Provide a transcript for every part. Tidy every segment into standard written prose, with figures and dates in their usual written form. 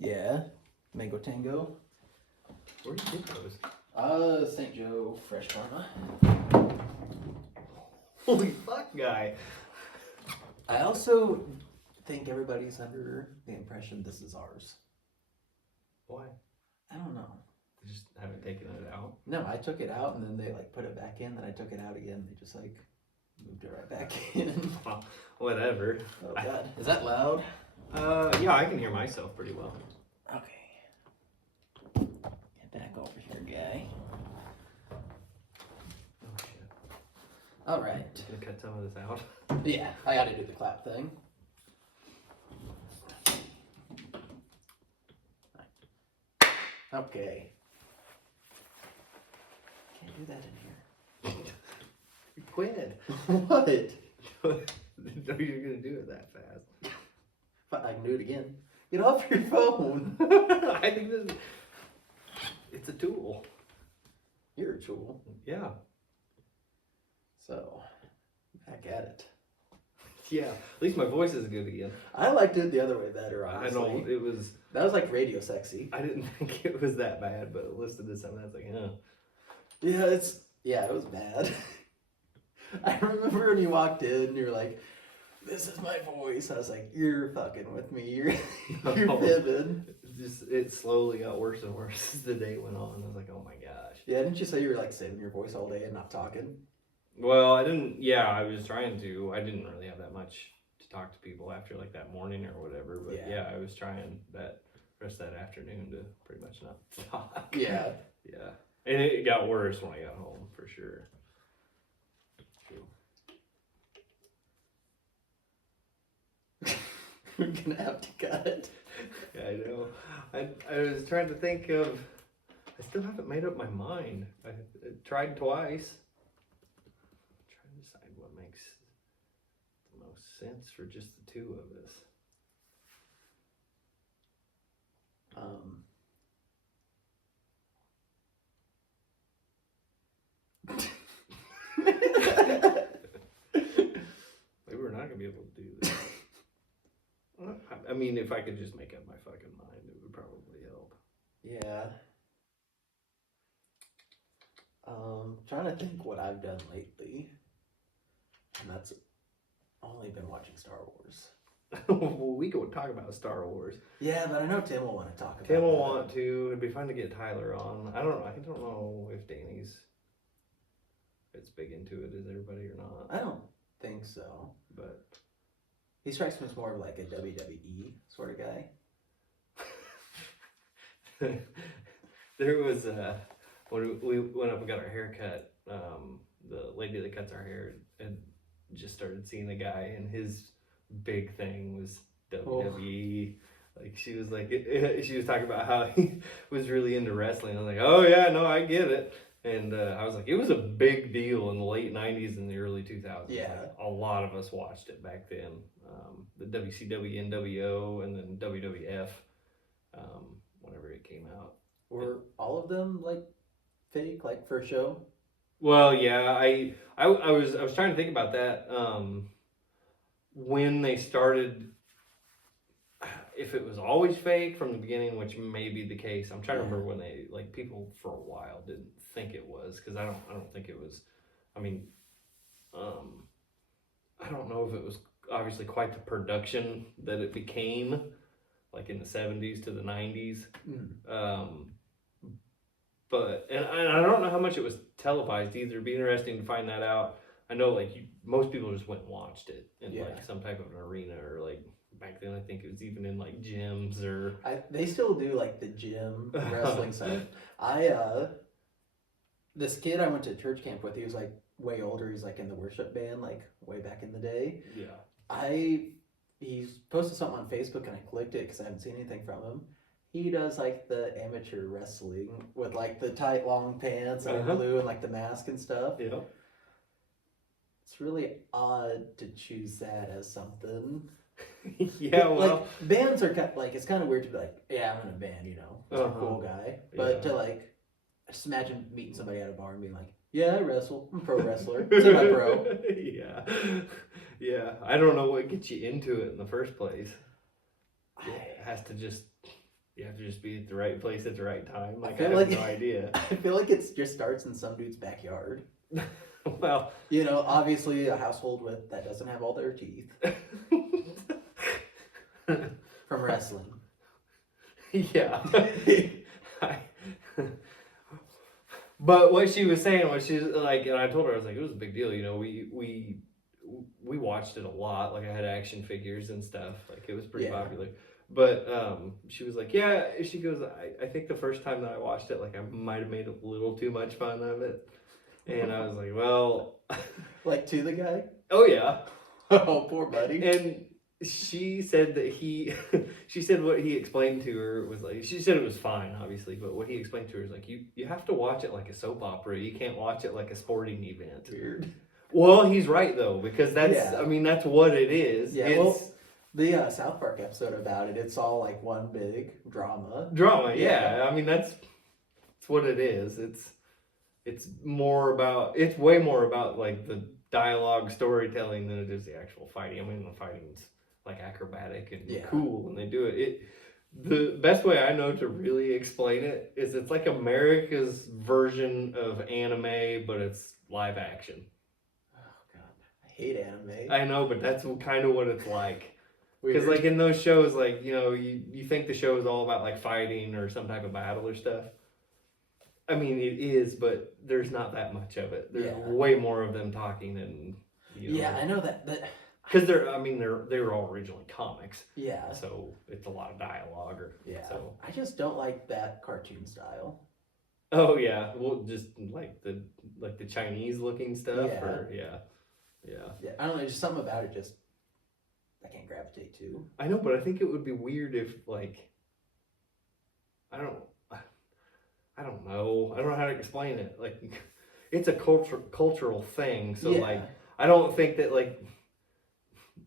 Yeah. Mango Tango. Where did you get those? St. Joe Fresh Pharma. Holy fuck, guy. I also think everybody's under the impression this is ours. Why? I don't know. They just haven't taken it out. No, I took it out and then they like put it back in. Then I took it out again. They just like moved it right back in. Well, whatever. Oh god, is that loud? Yeah, I can hear myself pretty well. Okay. Get back over here, guy. Oh shit. All right. You gonna cut some of this out? Yeah, I got to do the clap thing. Okay. Can't do that in here. You quit. What? Didn't know you were gonna do it that fast. But I can do it again. Get off your phone. I think it's a tool. You're a tool. Yeah. So, back at it. Yeah. At least my voice is good again. I liked it the other way better, honestly. I know it was. That was like radio sexy. I didn't think it was that bad, but listening to something, I was like, huh. Yeah, it was bad. I remember when you walked in and you're like, this is my voice. I was like, you're fucking with me. You're fibbing. It slowly got worse and worse as the day went on. I was like, oh my gosh. Yeah, didn't you say you were like saving your voice all day and not talking? Well, I didn't. Yeah, I was trying to. I didn't really have that much to talk to people after like that morning or whatever. But yeah, I was trying that rest of that afternoon to pretty much not talk. Yeah. Yeah. And it got worse when I got home, for sure. We're gonna have to cut it. Yeah, I know. I was trying to think of. I still haven't made up my mind. I tried twice. Trying to decide what makes the most sense for just the two of us. Maybe we're not gonna be able to do this. I mean, if I could just make up my fucking mind, it would probably help. Yeah. Trying to think what I've done lately. And that's only been watching Star Wars. Well, we could talk about Star Wars. Yeah, but I know Tim will want to talk about it. Tim will want to. It'd be fun to get Tyler on. I don't know if Danny's as big into it as everybody or not. I don't think so. But he strikes me as more of like a WWE sort of guy. There was when we went up and got our hair cut, the lady that cuts our hair had just started seeing a guy, and his big thing was WWE. Like she was talking about how he was really into wrestling. I was like, oh yeah, no, I get it. And I was like, it was a big deal in the late 90s and the early 2000s. Yeah. Like, a lot of us watched it back then. The WCW, NWO, and then WWF, whenever it came out. Were all of them like fake, like for show? Well, yeah, I was trying to think about that. When they started, if it was always fake from the beginning, which may be the case. I'm trying to remember when they, like, people for a while didn't think it was, because I don't think it was. I mean, I don't know if it was obviously quite the production that it became, like in the 70s to the 90s. But and I don't know how much it was televised either. It'd be interesting to find that out. I know, like, most people just went and watched it in like some type of an arena, or like back then I think it was even in like gyms or. They still do like the gym wrestling stuff. This kid I went to church camp with, he was like way older. He's like in the worship band, like way back in the day. Yeah. He posted something on Facebook and I clicked it because I haven't seen anything from him. He does like the amateur wrestling with like the tight long pants and blue and like the mask and stuff. Yeah. It's really odd to choose that as something. Yeah, well, like bands are kind of, like, it's kind of weird to be like, yeah, I'm in a band, you know, I'm a cool guy. But to like, just imagine meeting somebody at a bar and being like, yeah, I wrestle, I'm a pro wrestler, semi-pro. Yeah, yeah. I don't know what gets you into it in the first place. It has to just, You have to just be at the right place at the right time. Like I feel have like- no idea. I feel like it just starts in some dude's backyard. Well, You know, obviously a household that doesn't have all their teeth from wrestling. yeah. But what she was saying was, she's like, and I told her, I was like, it was a big deal. You know, we watched it a lot. Like I had action figures and stuff. Like it was pretty Yeah. popular. But she was like, yeah. She goes, I think the first time that I watched it, like I might have made a little too much fun of it. And I was like, well, Like to the guy? oh yeah. Oh, poor buddy. And she said that she said what he explained to her was like, she said it was fine, obviously, but what he explained to her is like, you have to watch it like a soap opera. You can't watch it like a sporting event. Weird. Well, he's right though, because that's, Yeah. I mean, that's what it is. Yeah, It's well, the South Park episode about it, it's all like one big drama. drama. Yeah. Yeah. I mean, that's what it is. It's way more about like the dialogue storytelling than it is the actual fighting. I mean, the fighting's like acrobatic and Yeah. cool, and they do it. The best way I know to really explain it is it's like America's version of anime, but it's live action. Oh god, I hate anime. I know, but that's kind of what it's like. Because Weird. like in those shows, like, you know, you think the show is all about like fighting or some type of battle or stuff. I mean, it is, but there's not that much of it. There's Yeah. way more of them talking and, you know. Yeah, I know that, but Because they were all originally comics, yeah, so it's a lot of dialogue. yeah. So. I just don't like that cartoon style. Oh yeah, well, just like the Chinese looking stuff, Yeah. or yeah. Yeah, I don't know, just something about it just I can't gravitate to. I know, but I think it would be weird if like I don't know. I don't know how to explain it. Like, it's a cultural thing. So Yeah. like, I don't think that like,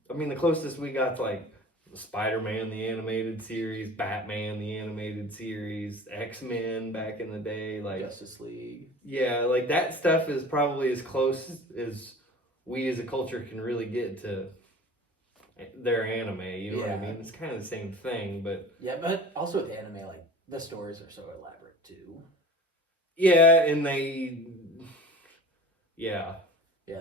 I mean, the closest we got to like Spider-Man the animated series, Batman the animated series, X-Men back in the day, like Justice League. yeah, like that stuff is probably as close as we as a culture can really get to their anime. You know what I Yeah. mean? It's kind of the same thing, but Yeah, but also with anime, like the stories are so elaborate too. yeah, and yeah,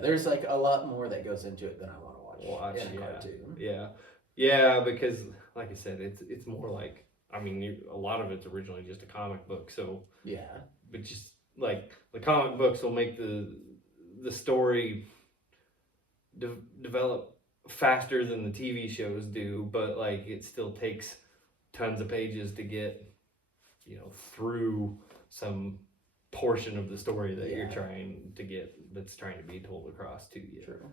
There's like a lot more that goes into it than I want to watch in a yeah. cartoon. Yeah, because like I said, it's more like, I mean, a lot of it's originally just a comic book, so Yeah, but just like the comic books will make the story develop faster than the TV shows do, but like it still takes tons of pages to get, you know, through some portion of the story that you're Yeah. trying to get, that's trying to be told across to you. true.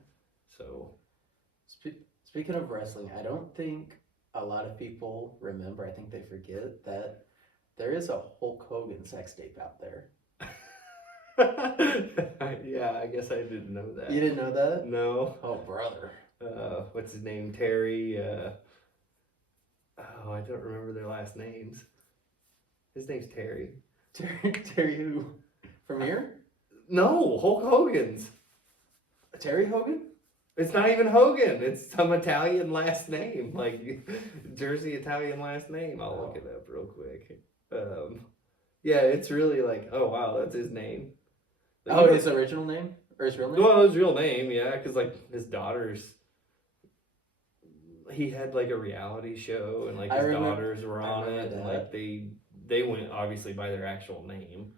So Speaking of wrestling, I don't think a lot of people remember, I think they forget that there is a Hulk Hogan sex tape out there. yeah, I guess I didn't know that. You didn't know that? No. Oh, brother. What's his name? Terry. I don't remember their last names. His name's Terry. Terry who? From here? No, Hulk Hogan's. Terry Hogan? It's not even Hogan. It's some Italian last name, like Jersey Italian last name. I'll look it up real quick. Yeah, it's really like, oh wow, that's his name. Like, Oh, his original name? Or his real name? well, his real name, yeah, because like his daughters, he had like a reality show, and like I his remember- daughters were I on remember it, and that. like they went obviously by their actual name.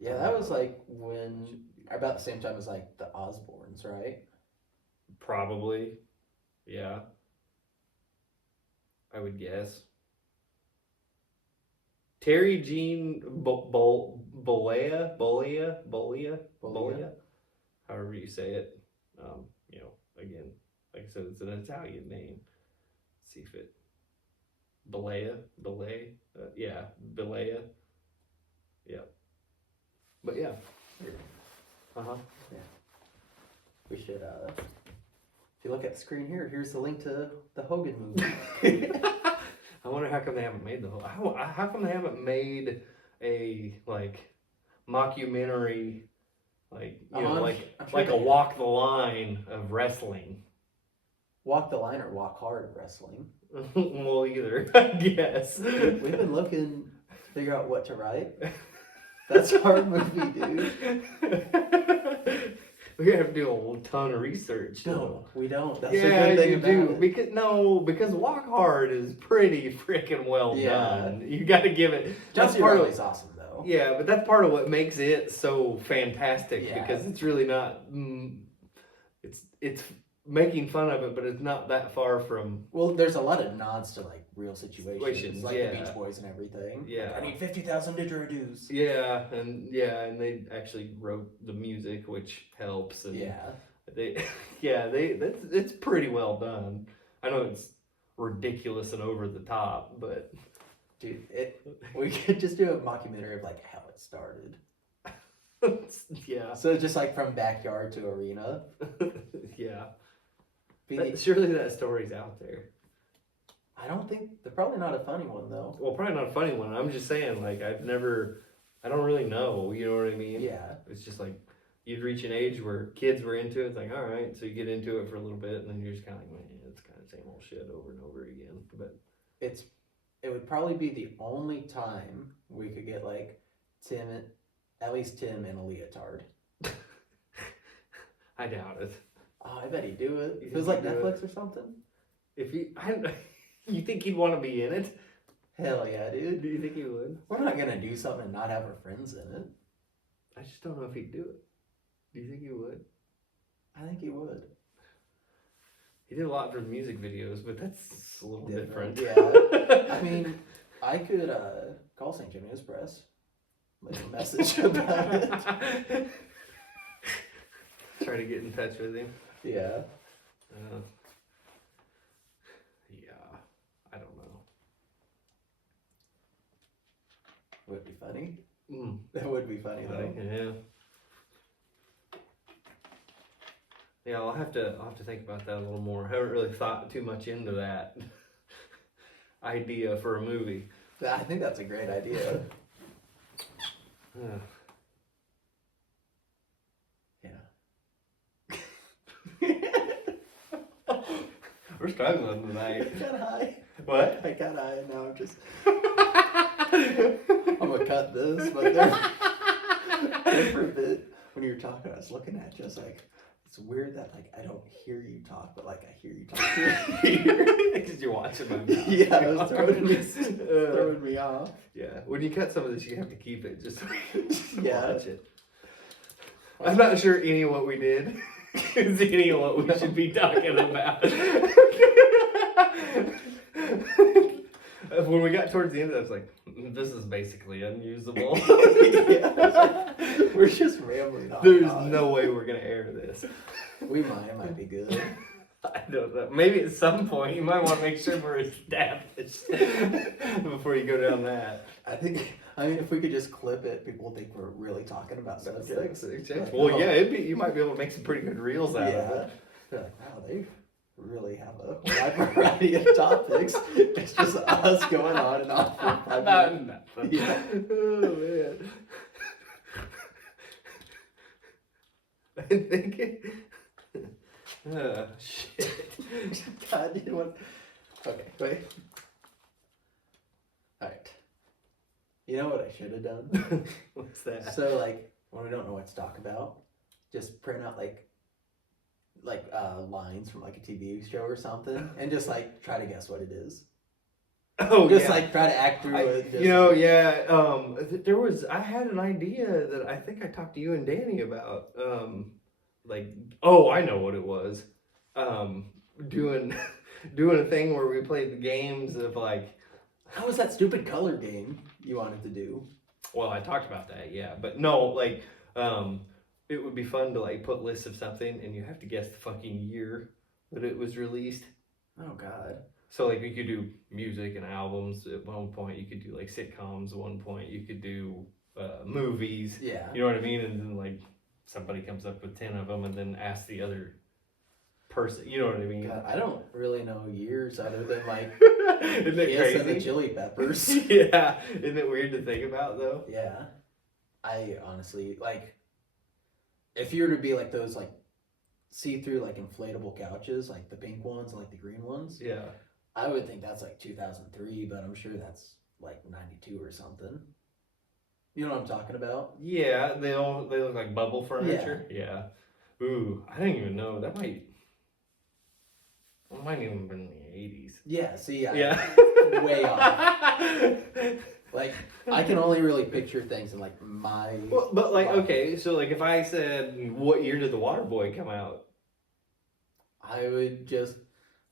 Yeah, that was like when, about the same time as like the Osbournes, right? Probably, yeah. I would guess. Terry Jean Bollea, however you say it. You know, again, like I said, it's an Italian name. Let's see if it. Bollea, yeah, Bollea. Yeah. But yeah. Uh-huh. We should, if you look at the screen here, here's the link to the Hogan movie. I wonder how come they haven't made how come they haven't made a like mockumentary, like you know, I'm sure like a they- walk the line of wrestling. Walk the line or walk hard wrestling. Well, either, I guess. Dude, we've been looking to figure out what to write. That's our movie, dude. We have to do a ton of research. No, we don't. That's Yeah, the good thing you about do. it. Because Walk Hard is pretty freaking well Yeah. done. You got to give it. That's Jesse part Riley's of. awesome, though. Yeah, but that's part of what makes it so fantastic Yeah. because it's really not. It's making fun of it, but it's not that far from. Well, there's a lot of nods to like real situations, like yeah. the Beach Boys and everything. Yeah. Like, I need 50,000 didgeridoos. Yeah, and they actually wrote the music, which helps. And Yeah. It's pretty well done. I know it's ridiculous and over the top, but Dude, we could just do a mockumentary of like how it started. yeah, So just like from backyard to arena. yeah. Be- Surely that story's out there. I don't think they're probably not a funny one though. Well, probably not a funny one. I'm just saying, like I don't really know. You know what I mean? Yeah. It's just like you'd reach an age where kids were into it. It's like, all right, so you get into it for a little bit, and then you're just kind of like, man, it's kind of same old shit over and over again. But It would probably be the only time we could get like at least Tim in a leotard. I doubt it. Oh, I bet he'd do it. You If it was think like he'd do Netflix or something. You think he'd want to be in it? Hell yeah, dude. Do you think he would? We're not gonna do something and not have our friends in it. I just don't know if he'd do it. Do you think he would? I think he would. He did a lot for the music videos, but that's a little different. Yeah. I mean, I could call St. Jimmy Press, leave a message about it. Try to get in touch with him. Yeah. Yeah, I don't know. Would it be funny? Mm. That would be funny though. Yeah. Yeah, I'll have to think about that a little more. I haven't really thought too much into that idea for a movie. I think that's a great idea. Yeah. We're struggling I tonight. got high. What? I got high and now I'm gonna cut this, but there for a bit when you were talking, I was looking at you. I was like, it's weird that like I don't hear you talk, but like I hear you talk. Because you're watching my mouth. Yeah, it was throwing me off. Yeah, when you cut some of this, you have to keep it just so Yeah. watch it. I'm not sure any of what we did is any of what we should be talking about. When we got towards the end, I was like, this is basically unusable. Yeah. We're just rambling on. There's no way we're going to air this. We might be good. I don't know. Maybe at some point you might want to make sure we're established before you go down that. I mean, if we could just clip it, people would think we're really talking about subjects. Like, Well, oh, yeah, you might be able to make some pretty good reels out of Yeah. it. They're like, wow, they really have a wide variety of topics. It's just us going on and on for 5 minutes. Nothing. Yeah. Oh, man. I think shit. God, you know what? Okay, wait. Alright. You know what I should have done? What's that? So, like, when we don't know what to talk about, just print out, like lines from, like, a TV show or something, and just, like, try to guess what it is. Oh, Just, yeah. like, try to act through it. Just, I had an idea that I think I talked to you and Danny about. I know what it was. Doing a thing where we played the games of like. How was that stupid color game you wanted to do? Well, I talked about that, yeah, but no, it would be fun to like put lists of something and you have to guess the fucking year that it was released. Oh God. So like you could do music and albums at one point. You could do like sitcoms at one point. You could do movies. Yeah. You know what I mean? And then like somebody comes up with 10 of them and then asks the other person. You know what I mean? God, I don't really know years other than like Isn't it Kiss and the crazy? Chili Peppers. Yeah. Isn't it weird to think about though? Yeah. I honestly like if you were to be like those like see-through like inflatable couches, like the pink ones and like the green ones. Yeah. I would think that's like 2003, but I'm sure that's like 92 or something. You know what I'm talking about? Yeah, they look like bubble furniture. Yeah. Ooh, I didn't even know that might even have been in the 80s. Yeah. See, Yeah. way off. Like I can only really picture things in like my. Well, but like life. okay, so like if I said what year did the Waterboy come out? I would just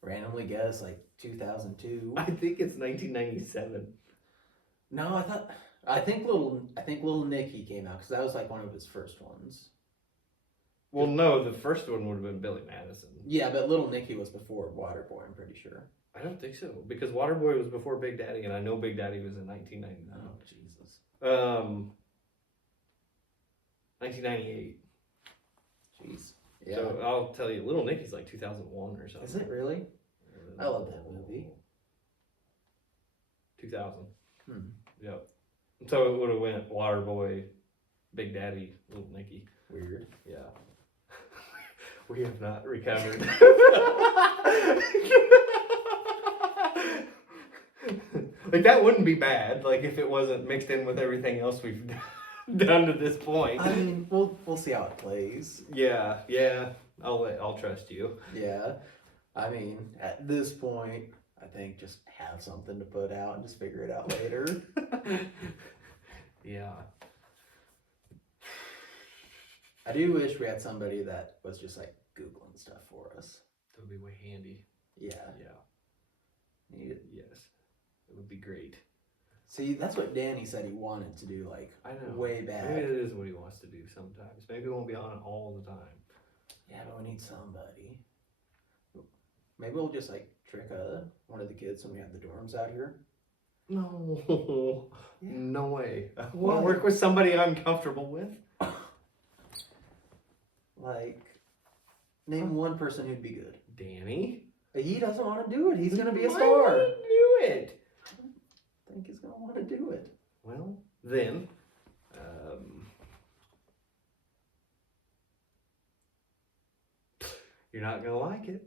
randomly guess like 2002. I think it's 1997. No, I think Little Nicky came out because that was like one of his first ones. Well, no, the first one would have been Billy Madison. Yeah, but Little Nicky was before Waterboy, I'm pretty sure. I don't think so because Waterboy was before Big Daddy, and I know Big Daddy was in 1999. Oh Jesus. 1998. Jeez. Yeah. So I'll tell you, Little Nicky's like 2001 or something. Is it really? I love that movie. 2000. Hmm. Yep. So it would have went Waterboy, Big Daddy, Little Nicky. Weird. Yeah. We have not recovered. Like that wouldn't be bad. Like if it wasn't mixed in with everything else we've done to this point. I mean, we'll see how it plays. Yeah. I'll trust you. Yeah. I mean, at this point, I think just have something to put out and just figure it out later. Yeah. I do wish we had somebody that was just like Googling stuff for us. That would be way handy. Yeah. Yeah. Need it. Yes. It would be great. See, that's what Danny said he wanted to do, like, I know. way back. Maybe it is what he wants to do sometimes. Maybe he won't be on it all the time. Yeah, but we need somebody. Maybe we'll just, like, trick one of the kids when we have the dorms out here. No. Yeah. No way. I want Why? to work with somebody I'm comfortable with. Like, name one person who'd be good. Danny. He doesn't want to do it. He's going to be a Why star. would he do it? I think he's going to want to do it. Well, then, you're not going to like it.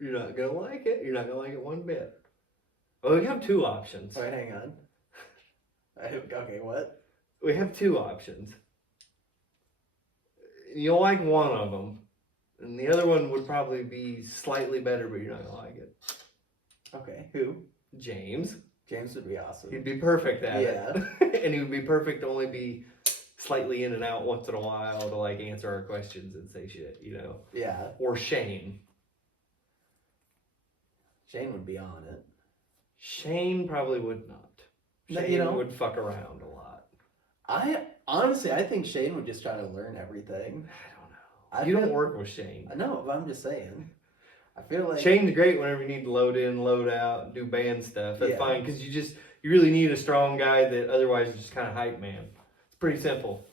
You're not going to like it. You're not going to like it one bit. Well, we have two options. All right, hang on. Okay, what? We have two options. You'll like one of them, and the other one would probably be slightly better, but you're not going to like it. Okay, who? James. James would be awesome. He'd be perfect at Yeah. it. And he would be perfect to only be slightly in and out once in a while to like answer our questions and say shit, you know. Yeah. Or Shane. Shane would be on it. Shane probably would not. No, Shane you know- would fuck around a lot. I think Shane would just try to learn everything. I don't know. You don't work with Shane. I know, but I'm just saying. I feel like Shane's great whenever you need to load in, load out, do band stuff. That's Yeah. fine because you really need a strong guy that otherwise is just kind of hype man. It's pretty simple.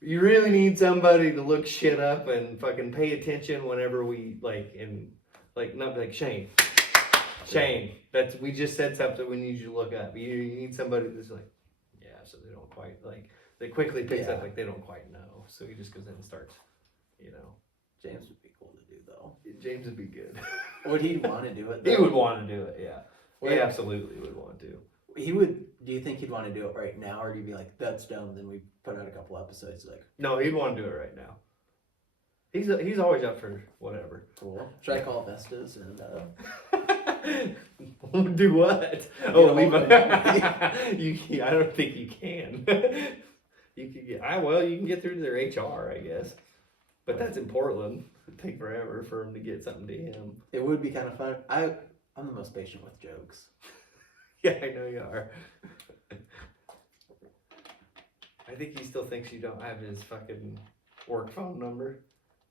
You really need somebody to look shit up and fucking pay attention whenever we not like Shane. Shane, we just said something we need you to look up. You need somebody that's like, yeah, so they don't quite they quickly picks up Yeah. like they don't quite know. So he just goes in and starts, you know. James would be cool to do though. James would be good. Would he want to do it? He though? would want to do it, yeah. Well, He absolutely would want to. He would. Do you think he'd want to do it right now, or do you be like, "That's dumb"? Then we put out a couple episodes, like, No, he'd want to do it right now. He's always up for whatever. cool. Should I call Vestas and? Do what? know, Leave open. I don't think you can. You can you can get through to their HR, I guess. But that's in Portland. It'd take forever for him to get something to him. It would be kind of fun. I'm the most patient with jokes. Yeah, I know you are. I think he still thinks you don't have his fucking work phone number.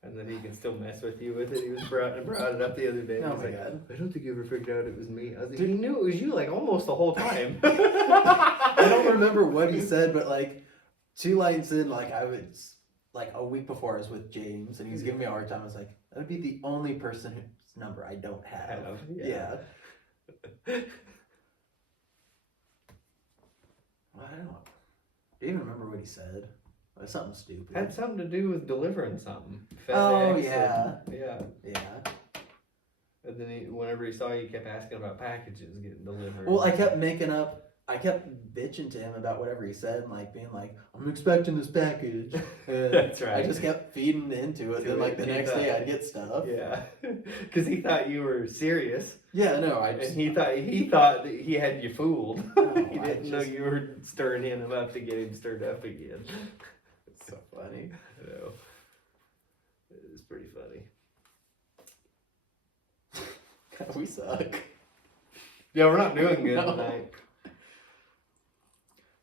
And then he can still mess with you with it. He was brought it up the other day. Oh He's my like, God. I don't think you ever figured out it was me. I was like, he knew it was you like almost the whole time. I don't remember what he said, but like 2 lines in, like I was like a week before I was with James, and he was giving me a hard time. I was like, that would be the only person whose number I don't have. Yeah. Well, I don't know. Do you even remember what he said? It was something stupid. Had something to do with delivering something. Oh, FedEx yeah. and- yeah. Yeah. And then whenever he saw you, he kept asking about packages getting delivered. Well, I kept bitching to him about whatever he said, and like being like, I'm expecting this package. And That's right. I just kept feeding into it. Then like the next day I'd get stuff. Yeah, because he thought you were serious. Yeah, no, And he thought that he had you fooled. No, He didn't know you were stirring him up to get him stirred up again. It's so funny. I know. It was pretty funny. We suck. Yeah, we're not doing good No. tonight.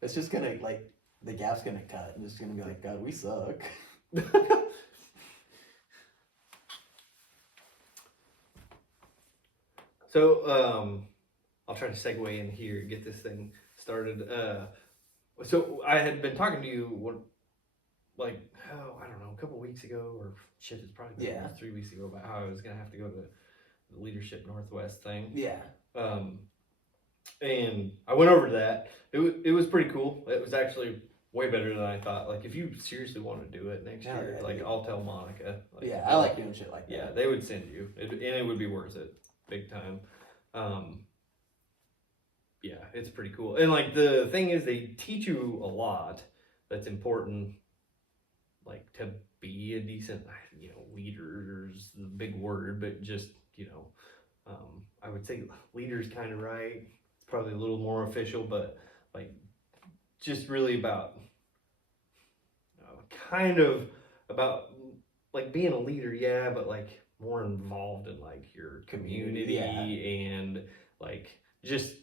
It's just gonna like the gap's gonna cut and it's gonna be like, God, we suck. So, I'll try to segue in here, get this thing started. So I had been talking to you, I don't know, a couple weeks ago, or shit, it's probably been almost 3 weeks ago, about how I was gonna have to go to the Leadership Northwest thing. Yeah. And I went over to that. It was pretty cool. It was actually way better than I thought. Like, if you seriously want to do it next year, yeah, I'll tell Monica. Yeah, I like doing shit like that. Yeah, they would send you, and it would be worth it, big time. Yeah, it's pretty cool. And like the thing is, they teach you a lot that's important, like to be a decent, leader is the big word, but just, I would say leader's kind of right. It's probably a little more official, but like just really about kind of about like being a leader, yeah, but like more involved in like your community and like just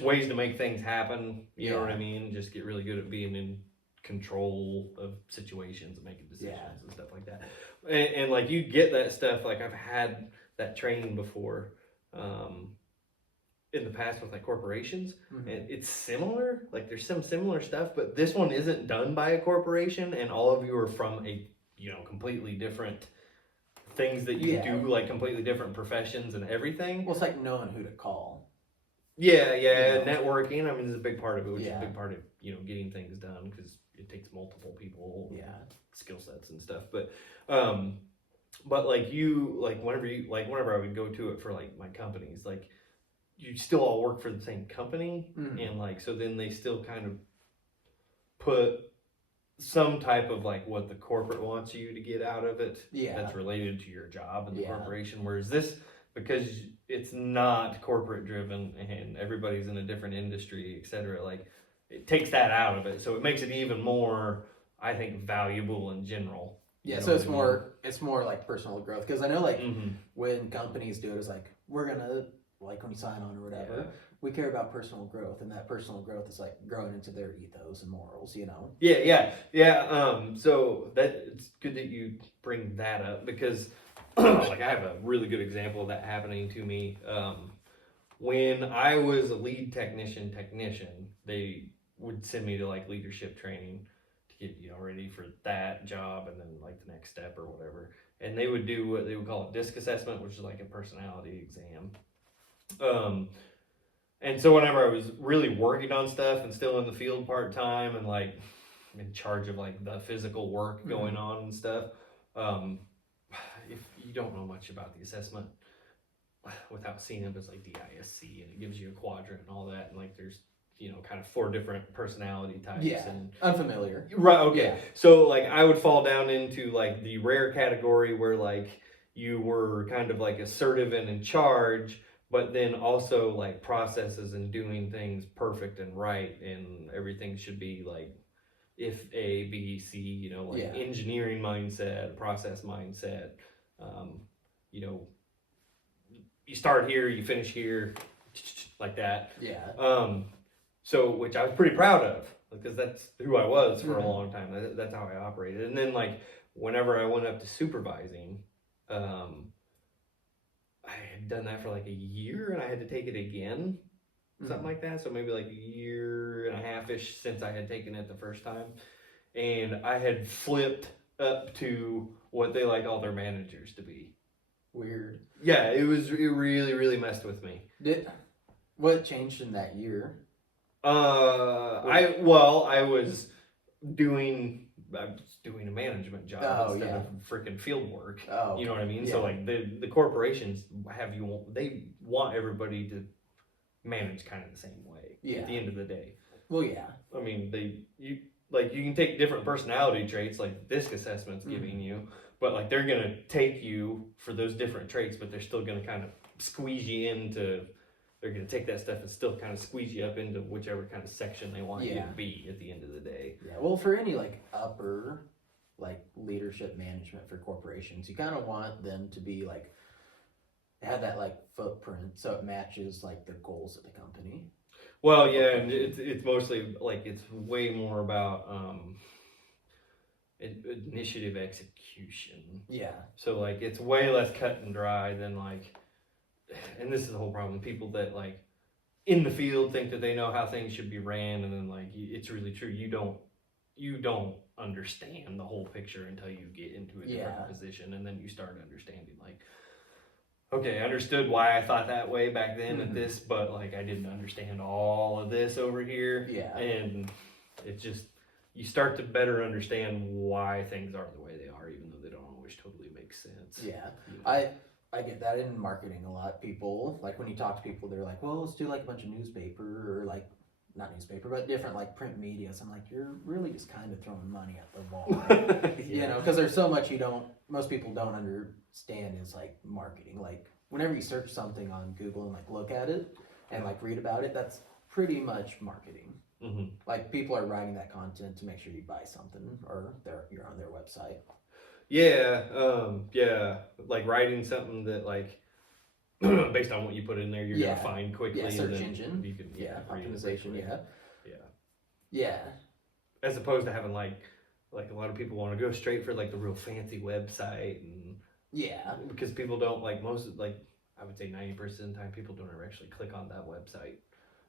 ways to make things happen. You know what I mean? Just get really good at being in control of situations and making decisions and stuff like that. And like you get that stuff. Like I've had that training before in the past with like corporations, and it's similar. Like there's some similar stuff, but this one isn't done by a corporation, and all of you are from a completely different things that you do, like completely different professions and everything. Well, it's like knowing who to call. Yeah, networking. I mean, is a big part of it, which is a big part of getting things done, because it takes multiple people, skill sets and stuff. But like whenever I would go to it for like my companies, like you still all work for the same company, and like so then they still kind of put some type of like what the corporate wants you to get out of it that's related to your job in the corporation, whereas this, because it's not corporate driven and everybody's in a different industry, etc., like it takes that out of it, so it makes it even more, I think, valuable in general. So it's more like personal growth, because I know like when companies do it, it's like, we're gonna, like when you sign on or whatever, we care about personal growth, and that personal growth is like growing into their ethos and morals, So it's good that you bring that up, because like I have a really good example of that happening to me. When I was a lead technician, they would send me to like leadership training to get ready for that job, and then like the next step or whatever. And they would do what they would call a DISC assessment, which is like a personality exam. And so whenever I was really working on stuff and still in the field part-time and like in charge of like the physical work going on and stuff, if you don't know much about the assessment without seeing it, it's like DISC, and it gives you a quadrant and all that, and like there's kind of 4 different personality types. And unfamiliar. Right, okay. So like I would fall down into like the rare category where like you were kind of like assertive and in charge, but then also like processes and doing things perfect and right, and everything should be like if A, B, C, engineering mindset, process mindset. You start here, you finish here, like that. So, which I was pretty proud of, because that's who I was for a long time. That's how I operated. And then like whenever I went up to supervising, I had done that for like a year, and I had to take it again, something like that. So maybe like a year and a half-ish since I had taken it the first time. And I had flipped up to what they like all their managers to be. Weird. Yeah, it really, really messed with me. What changed in that year? I was doing I'm just doing a management job instead yeah. of freaking field work. Oh, You know what I mean? yeah. So like the corporations they want everybody to manage kind of the same way Yeah. at the end of the day. Well, yeah. I mean, you can take different personality traits like DISC assessment's giving you, but like they're gonna take you for those different traits, but they're still gonna kind of squeeze you into. They're gonna take that stuff and still kind of squeeze you up into whichever kind of section they want you to be at the end of the day. Yeah. Well, for any like upper like leadership management for corporations, you kind of want them to be like have that like footprint so it matches like the goals of the company. Well, yeah, and it's mostly like it's way more about initiative execution. Yeah. So like it's way less cut and dry than like, and this is the whole problem. People that like in the field think that they know how things should be ran, and then like it's really true. You don't understand the whole picture until you get into a different position, and then you start understanding like, okay, I understood why I thought that way back then at this, but like I didn't understand all of this over here. Yeah. And it's just you start to better understand why things are the way they are, even though they don't always totally make sense. Yeah. You know? I get that in marketing a lot. People, like when you talk to people, they're like, well, let's do like a bunch of newspaper or like, not newspaper, but different like print media. So I'm like, you're really just kind of throwing money at the wall. You know, because there's so much most people don't understand is like marketing. Like whenever you search something on Google and like look at it and like read about it, that's pretty much marketing. Mm-hmm. Like people are writing that content to make sure you buy something or you're on their website. Yeah, like writing something that like based on what you put in there, you're gonna find quickly. Yeah, search and then engine. You can Optimization. Yeah. Yeah. As opposed to having like a lot of people want to go straight for like the real fancy website and because people don't like I would say 90% of the time people don't ever actually click on that website.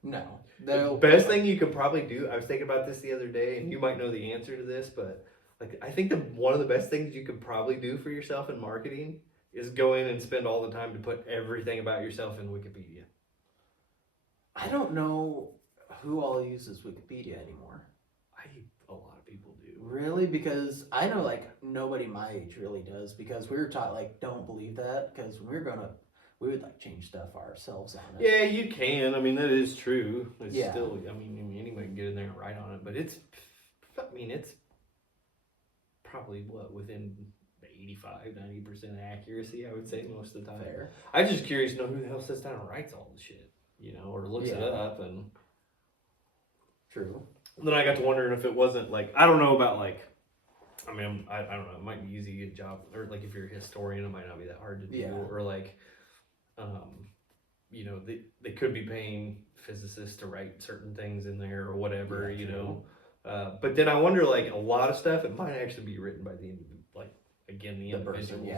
No. The best thing you could probably do, I was thinking about this the other day, and you might know the answer to this, but like I think one of the best things you could probably do for yourself in marketing is go in and spend all the time to put everything about yourself in Wikipedia. I don't know who all uses Wikipedia anymore. A lot of people do. Really? Because I know like nobody my age really does, because we were taught like don't believe that, because when we were growing up we would like change stuff ourselves on it. Yeah, you can. I mean, that is true. It's still, I mean, anybody can get in there and write on it, but it's probably within 85-90% accuracy, I would say, most of the time. Fair. I'm just curious to know who the hell sits down and writes all the shit, or looks it up. And True. Then I got to wondering if it wasn't like, I don't know about like, I mean, I don't know, it might be easy to get a job, or like if you're a historian, it might not be that hard to do, or like, they could be paying physicists to write certain things in there or whatever, but then I wonder, like, a lot of stuff, it might actually be written by the individual or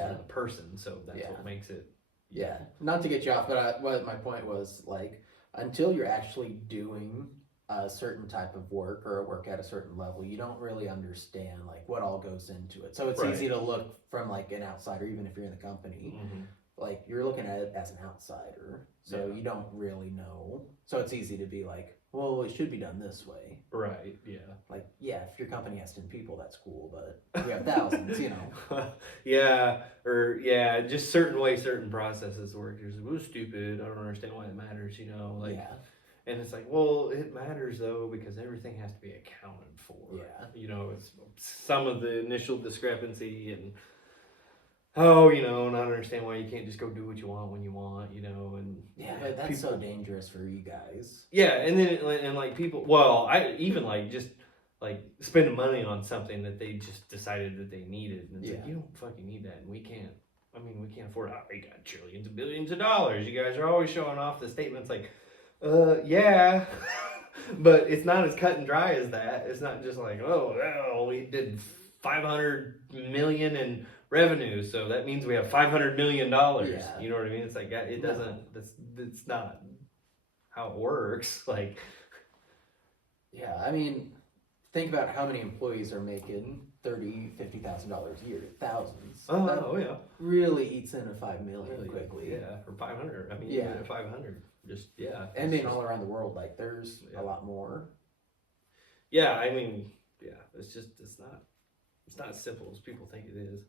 the person, so that's what makes it. Yeah, not to get you off, but what my point was, like, until you're actually doing a certain type of work or work at a certain level, you don't really understand, like, what all goes into it. So it's easy to look from, like, an outsider, even if you're in the company. Mm-hmm. Like, you're looking at it as an outsider, so you don't really know. So it's easy to be like, well, it should be done this way. Right, yeah. Like, yeah, if your company has 10 people, that's cool, but we have thousands, just certain ways certain processes work. You're like, stupid, I don't understand why it matters, And it's like, well, it matters, though, because everything has to be accounted for. Yeah. It's some of the initial discrepancy and not understand why you can't just go do what you want when you want, and but that's so dangerous for you guys. Yeah, and then like people, well, I even like just like spending money on something that they just decided that they needed, and it's like, you don't fucking need that, and we can't afford it. We got trillions and billions of dollars. You guys are always showing off the statements like, yeah. But it's not as cut and dry as that. It's not just like, we did 500 million in revenue, so that means we have $500 million. You know what I mean? It's like, it doesn't. That's not how it works. Like, yeah, I mean, think about how many employees are making $30,000-$50,000 a year, thousands. Yeah, really eats into $5 million really, quickly. Yeah, or 500. I mean, even at 500, just and being all around the world, like there's a lot more. Yeah, I mean, it's not. It's not as simple as people think it is.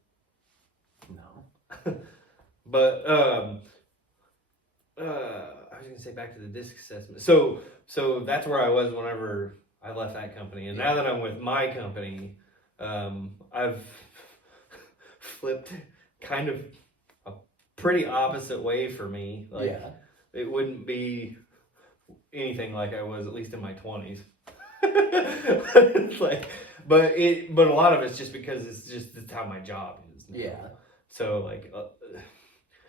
No. But I was gonna say back to the disc assessment. So that's where I was whenever I left that company, and now that I'm with my company, I've flipped kind of a pretty opposite way for me. Like Yeah. it wouldn't be anything like I was, at least in my 20s. Like, but a lot of it's just because it's how my job is now. Yeah. So like,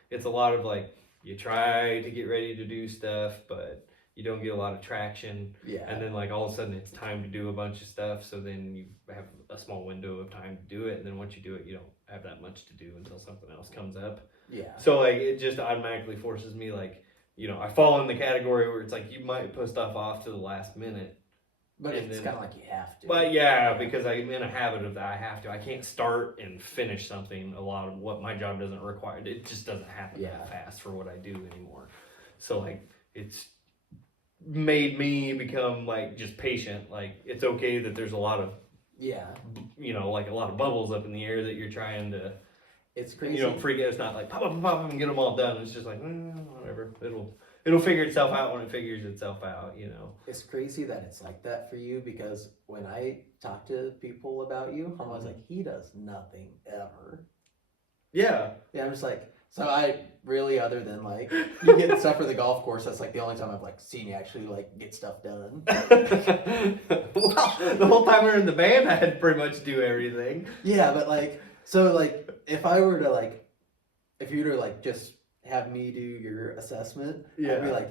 it's a lot of like, you try to get ready to do stuff, but you don't get a lot of traction. Yeah. And then like all of a sudden it's time to do a bunch of stuff. So then you have a small window of time to do it. And then once you do it, you don't have that much to do until something else comes up. Yeah. So like, it just automatically forces me, like, I fall in the category where it's like, you might put stuff off to the last minute. But and it's then- kind of like you have to. But yeah, because I'm in a habit of that. I have to. I can't start and finish something. A lot of what my job doesn't require. It just doesn't happen Yeah. that fast for what I do anymore. So like, it's made me become like just patient. Like, it's okay that there's a lot of, Yeah. like a lot of bubbles up in the air that you're trying to, It's crazy. freak out. It's not like pop up, pop up, and get them all done. It's just like whatever. It'll figure itself out when it figures itself out. It's crazy that it's like that for you, because when I talk to people about you, I'm always like, he does nothing ever. Yeah. Yeah, I'm just like, so I really, other than like, you get stuff for the golf course, that's like the only time I've like seen you actually like get stuff done. Well, the whole time we were in the band, I had to pretty much do everything. Yeah, but like, so like, if you were to like just have me do your assessment, I'd be like,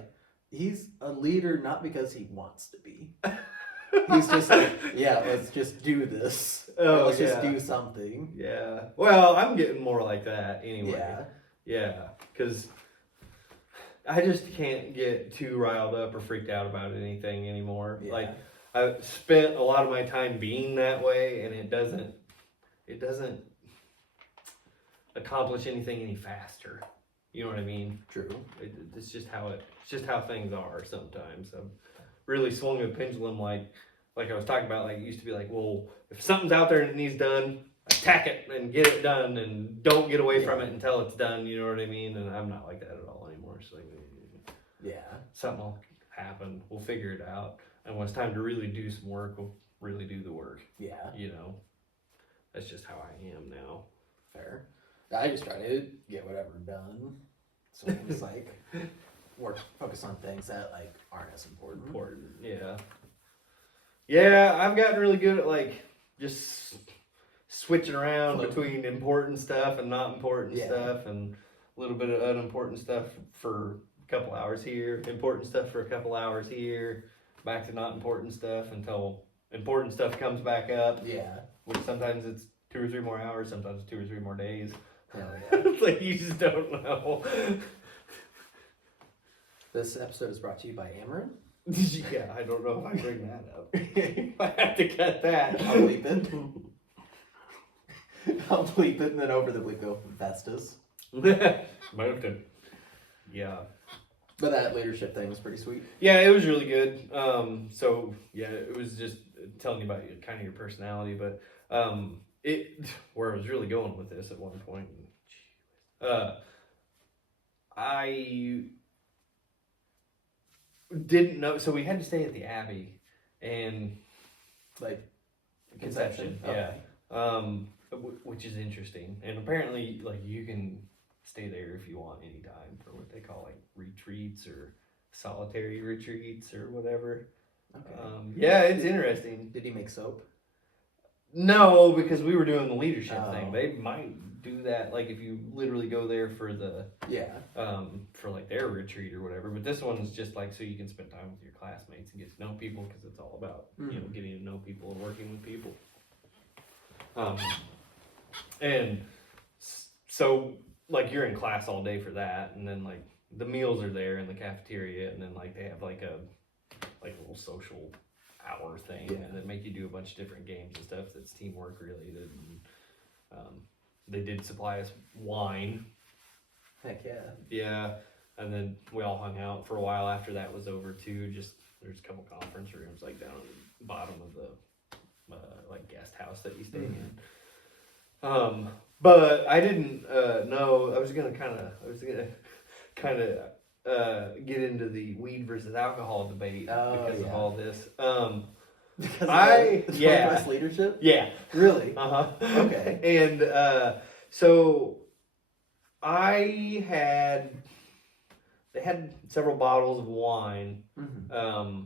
he's a leader not because he wants to be. He's just like, yeah, let's just do this. Oh, Let's just yeah. do something. Yeah. Well, I'm getting more like that anyway. Yeah. Yeah. Because I just can't get too riled up or freaked out about anything anymore. Yeah. Like, I've spent a lot of my time being that way, and it doesn't accomplish anything any faster. You know what I mean? True. It's just how things are sometimes. I've really swung the pendulum like I was talking about. Like, it used to be like, well, if something's out there and it needs done, attack it and get it done, and don't get away from it until it's done. You know what I mean? And I'm not like that at all anymore. It's like, Yeah. something will happen. We'll figure it out. And when it's time to really do some work, we'll really do the work. Yeah. That's just how I am now. Fair. I just try to get whatever done. So I'm just like focus on things that like aren't as important. Yeah. Yeah, I've gotten really good at like just switching around Flip. between important stuff and not important Yeah. stuff, and a little bit of unimportant stuff for a couple hours here, important stuff for a couple hours here, back to not important stuff until important stuff comes back up, Yeah. which sometimes it's 2 or 3 more hours, sometimes 2 or 3 more days. Hell yeah. It's like, you just don't know. This episode is brought to you by Amarin. Yeah, I don't know if I bring that up. I have to cut that. I'll bleep it. I'll bleep it and then over the bleep go Vestas. Mountain. Yeah. But that leadership thing was pretty sweet. Yeah, it was really good. So yeah, it was just telling you about kind of your personality, but where I was really going with this at one point. I didn't know, so we had to stay at the Abbey and Like Conception, Okay. which is interesting. And apparently, like, you can stay there if you want anytime for what they call like retreats or solitary retreats or whatever. Okay. Yeah, it's interesting. Did he make soap? No, because we were doing the leadership Oh. thing. They might do that, like if you literally go there for the Yeah. for like their retreat or whatever. But this one's just like so you can spend time with your classmates and get to know people, because it's all about getting to know people and working with people. And so like you're in class all day for that, and then like the meals are there in the cafeteria, and then like they have like a little social hour thing, and then make you do a bunch of different games and stuff that's teamwork related. And they did supply us wine. Heck yeah. Yeah, and then we all hung out for a while after that was over too. Just there's a couple conference rooms like down at the bottom of the like guest house that you stay in. But I didn't know. I was gonna kind of get into the weed versus alcohol debate because of all this. Because I of the yeah Northwest leadership? yeah Really? Okay. Okay. And so they had several bottles of wine, Mm-hmm.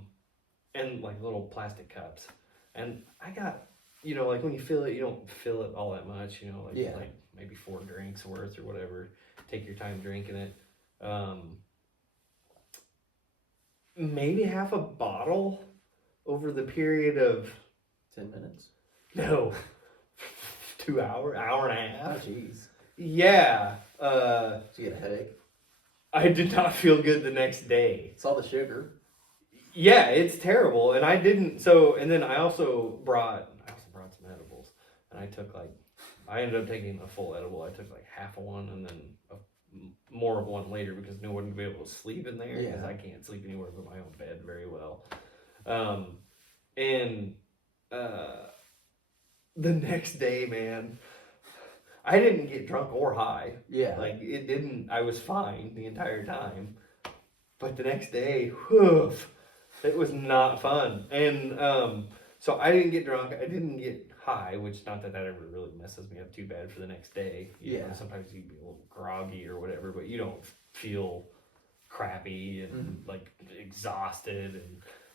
and like little plastic cups, and I got, like when you fill it, you don't fill it all that much, Yeah. like maybe 4 drinks worth or whatever. Take your time drinking it. Um, Maybe half a bottle over the period of 10 minutes. no 2 hour, hour and a Oh, half. jeez. Yeah. Did you get a headache? I did not feel good the next day. It's all the sugar. Yeah, it's terrible, and I didn't. So, and then I also brought some edibles, and I ended up taking a full edible. I took like half of one, and then more of one later because no one would be able to sleep in there because Yeah. I can't sleep anywhere but my own bed very well. And the next day, man, I didn't get drunk or high. Yeah. Like it didn't. I was fine the entire time, but the next day, whew, it was not fun. And so I didn't get drunk. I didn't get high, which not that ever really messes me up too bad for the next day. You know, sometimes you'd be a little groggy or whatever, but you don't feel crappy and like exhausted.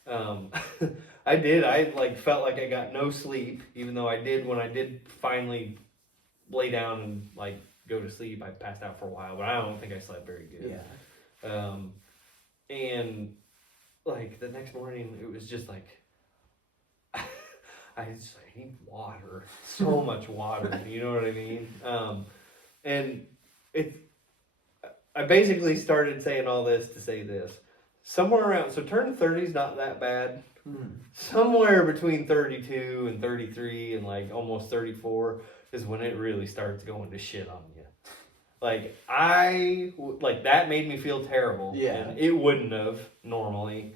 And I did. I like felt like I got no sleep, even though I did when I did finally lay down and like go to sleep. I passed out for a while, but I don't think I slept very good. Yeah. And like the next morning, it was just like I need water, so much water. You know what I mean? And I basically started saying all this to say this. Somewhere around, so turning 30 is not that bad. Somewhere between 32 and 33 and like almost 34 is when it really starts going to shit on you. Like that made me feel terrible. Yeah. And it wouldn't have normally.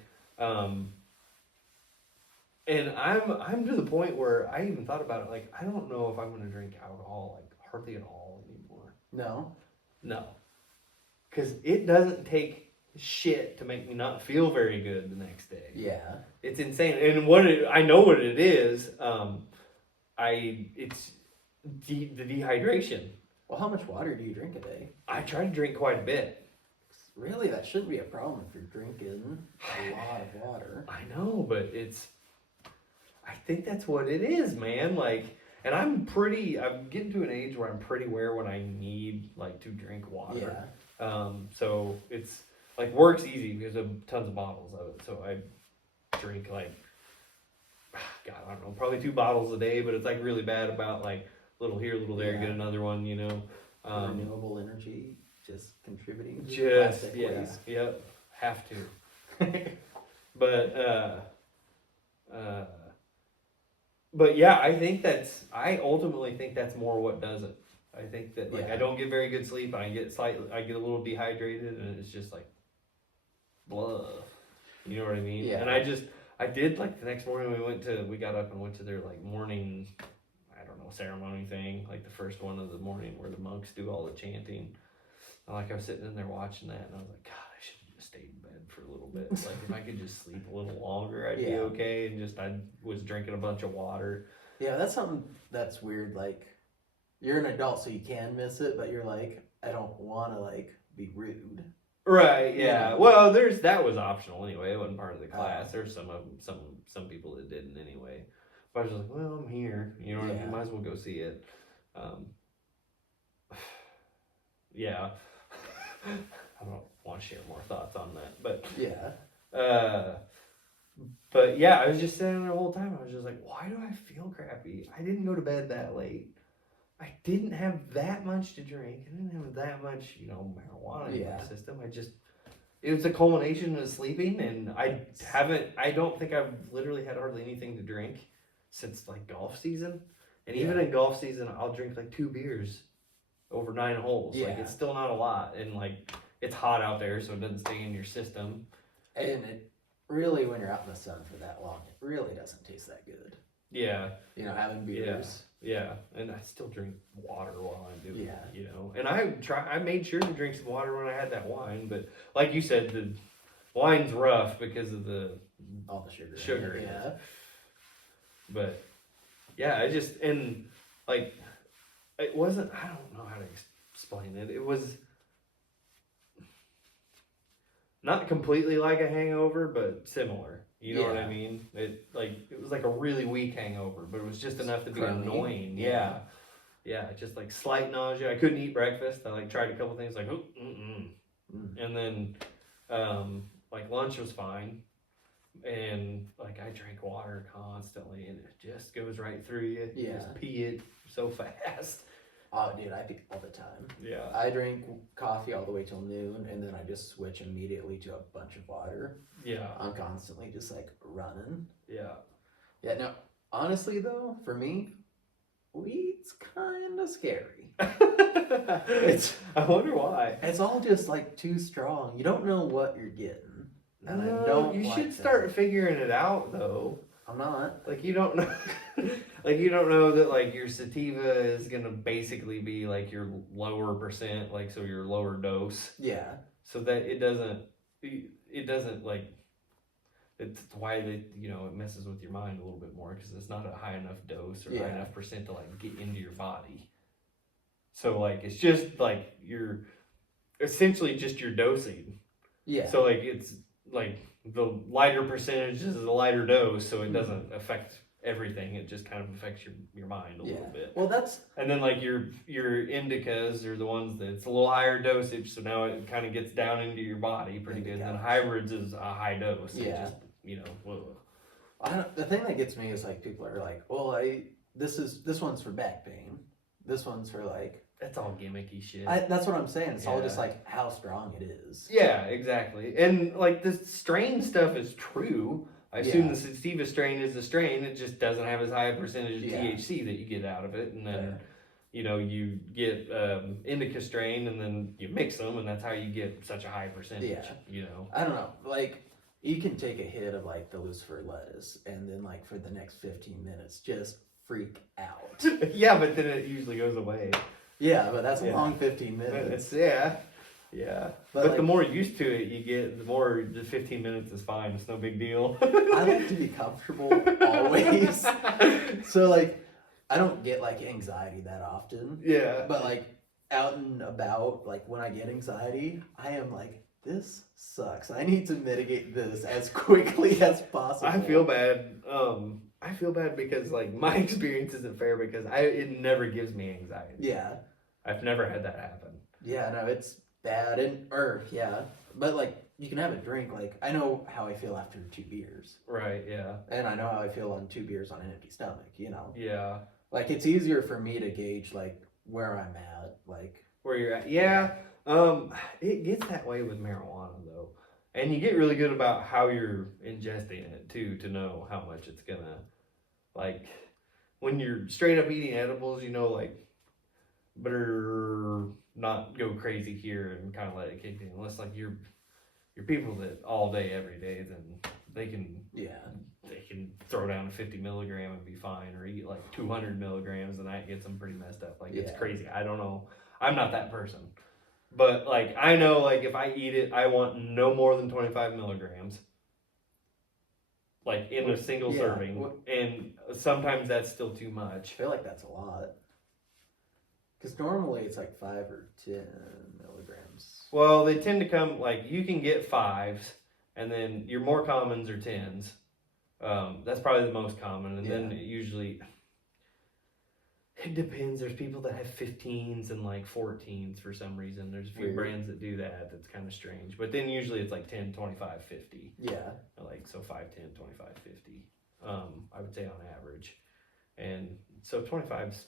And I'm to the point where I even thought about it. Like I don't know if I'm gonna drink alcohol like hardly at all anymore. No, because it doesn't take shit to make me not feel very good the next day. Yeah. It's insane. And I know what it is. It's the dehydration. Well, how much water do you drink a day? I try to drink quite a bit. Really, that shouldn't be a problem if you're drinking a lot of water. I know, but I think that's what it is, man. Like, and I'm getting to an age where I'm pretty aware when I need like to drink water. Yeah. So it's like works easy because of tons of bottles of it. So I drink like, God, I don't know, probably 2 bottles a day, but it's like really bad about like little here, little there, get another one, renewable energy just contributing to just plastic yeah, waste. yep, have to. But yeah, I ultimately think that's more what does it. I think that like I don't get very good sleep. I get a little dehydrated, and it's just like blah. You know what I mean? Yeah. And I did like the next morning we got up and went to their like morning, I don't know, ceremony thing, like the first one of the morning where the monks do all the chanting. And like I was sitting in there watching that, and I was like, God, I should have just stayed in bed for a little bit. Like if I could just sleep a little longer, I'd be okay. And I was drinking a bunch of water. Yeah, that's something that's weird. Like you're an adult, so you can miss it, but you're like, I don't want to like be rude. Right. Yeah. Well, that was optional anyway. It wasn't part of the class. There's some people that didn't anyway. But I was like, well, I'm here. You know what I mean? Might as well go see it. Yeah. I don't want to share more thoughts on that, but but yeah, I was just sitting there the whole time. I was just like, why do I feel crappy? I didn't go to bed that late. I didn't have that much to drink. I didn't have that much, marijuana in my system. It was a culmination of sleeping, and I don't think I've literally had hardly anything to drink since like golf season. And even in golf season, I'll drink like 2 beers over 9 holes. Like it's still not a lot, and like it's hot out there, so it doesn't stay in your system. And it really, when you're out in the sun for that long, it really doesn't taste that good. Yeah. Having beers. Yeah, and I still drink water while I do it. Yeah. And I made sure to drink some water when I had that wine, but like you said, the wine's rough because of All the sugar. sugar in in it. it. Yeah. But yeah, and like it wasn't. I don't know how to explain it. It was not completely like a hangover, but similar. You know what I Yeah. mean? It was like a really weak hangover, but it was just enough to be Crummy. annoying. Yeah. Yeah, just like slight nausea. I couldn't eat breakfast. I like tried a couple things like and then like lunch was fine, and like I drank water constantly, and it just goes right through you. You Yeah. just pee it so fast. Oh, dude, I pee all the time. Yeah. I drink coffee all the way till noon, and then I just switch immediately to a bunch of water. Yeah. I'm constantly just like running. Yeah. Yeah, no, honestly though, for me, weed's kind of scary. I wonder why. It's all just like too strong. You don't know what you're getting. And I don't You like should that. start figuring it out though. I'm not. Like you don't know, like you don't know that like your sativa is gonna basically be like your lower percent, like so your lower dose, Yeah. so that it doesn't like. It's why it messes with your mind a little bit more because it's not a high enough dose or high Yeah. enough percent to like get into your body. So like it's just like you're essentially just your dosing. Yeah. So like it's like the lighter percentage is a lighter dose, so it Mhm. doesn't affect everything. It just kind of affects your mind a little bit. Well, that's And then like your indicas are the ones that's a little higher dosage, so now it kind of gets down into your body pretty good. And then Indicas. hybrids is a high dose. It Yeah. just, ugh. the thing that gets me is like people are like, well, this one's for back pain. This one's for like. That's all gimmicky shit. That's what I'm saying. It's all just Yeah. like how strong it is. Yeah, exactly. And like the strain stuff is true. I assume Yeah. the sativa strain is the strain. It just doesn't have as high a percentage of Yeah. THC that you get out of it. And then, Fair. you get indica strain and then you mix them and that's how you get such a high percentage, Yeah. I don't know. Like, you can take a hit of like the Lucifer lettuce and then like for the next 15 minutes just freak out. Yeah, but then it usually goes away. Yeah, but that's a Yeah. long 15 minutes. Yeah. But like, the more used to it you get, the more the 15 minutes is fine. It's no big deal. I like to be comfortable always. So like, I don't get like anxiety that often. Yeah. But like out and about, like when I get anxiety, I am like, this sucks. I need to mitigate this as quickly as possible. I feel bad. I feel bad because like my experience isn't fair because it never gives me anxiety. Yeah. I've never had that happen. Yeah, no, it's bad but like you can have a drink. Like I know how I feel after 2 beers, Right, yeah. and I know how I feel on 2 beers on an empty stomach. Yeah. Like it's easier for me to gauge like where I'm at. Like Where you're at. Yeah. It gets that way with marijuana though. And you get really good about how you're ingesting it too to know how much it's gonna like when you're straight up eating edibles, like better not go crazy here and kind of let it kick in unless like you're people that all day every day then they can throw down a 50 milligram and be fine, or eat like 200 milligrams and that gets them pretty messed up. Like it's Yeah. crazy. I don't know. I'm not that person, but like I know like if I eat it, I want no more than 25 milligrams. Like in a single Yeah. serving, and sometimes that's still too I much. feel like that's a lot. Because normally it's like 5 or 10 milligrams. Well, they tend to come like you can get 5s, and then your more commons are 10s. That's probably the most common, and then usually it depends. There's people that have 15s and like 14s for some reason. There's a few Weird. brands that do that. That's kind of strange. But then usually it's like 10, 25, 50. Yeah. Like so 5, 10, 25, 50. I would say on average. And so 25's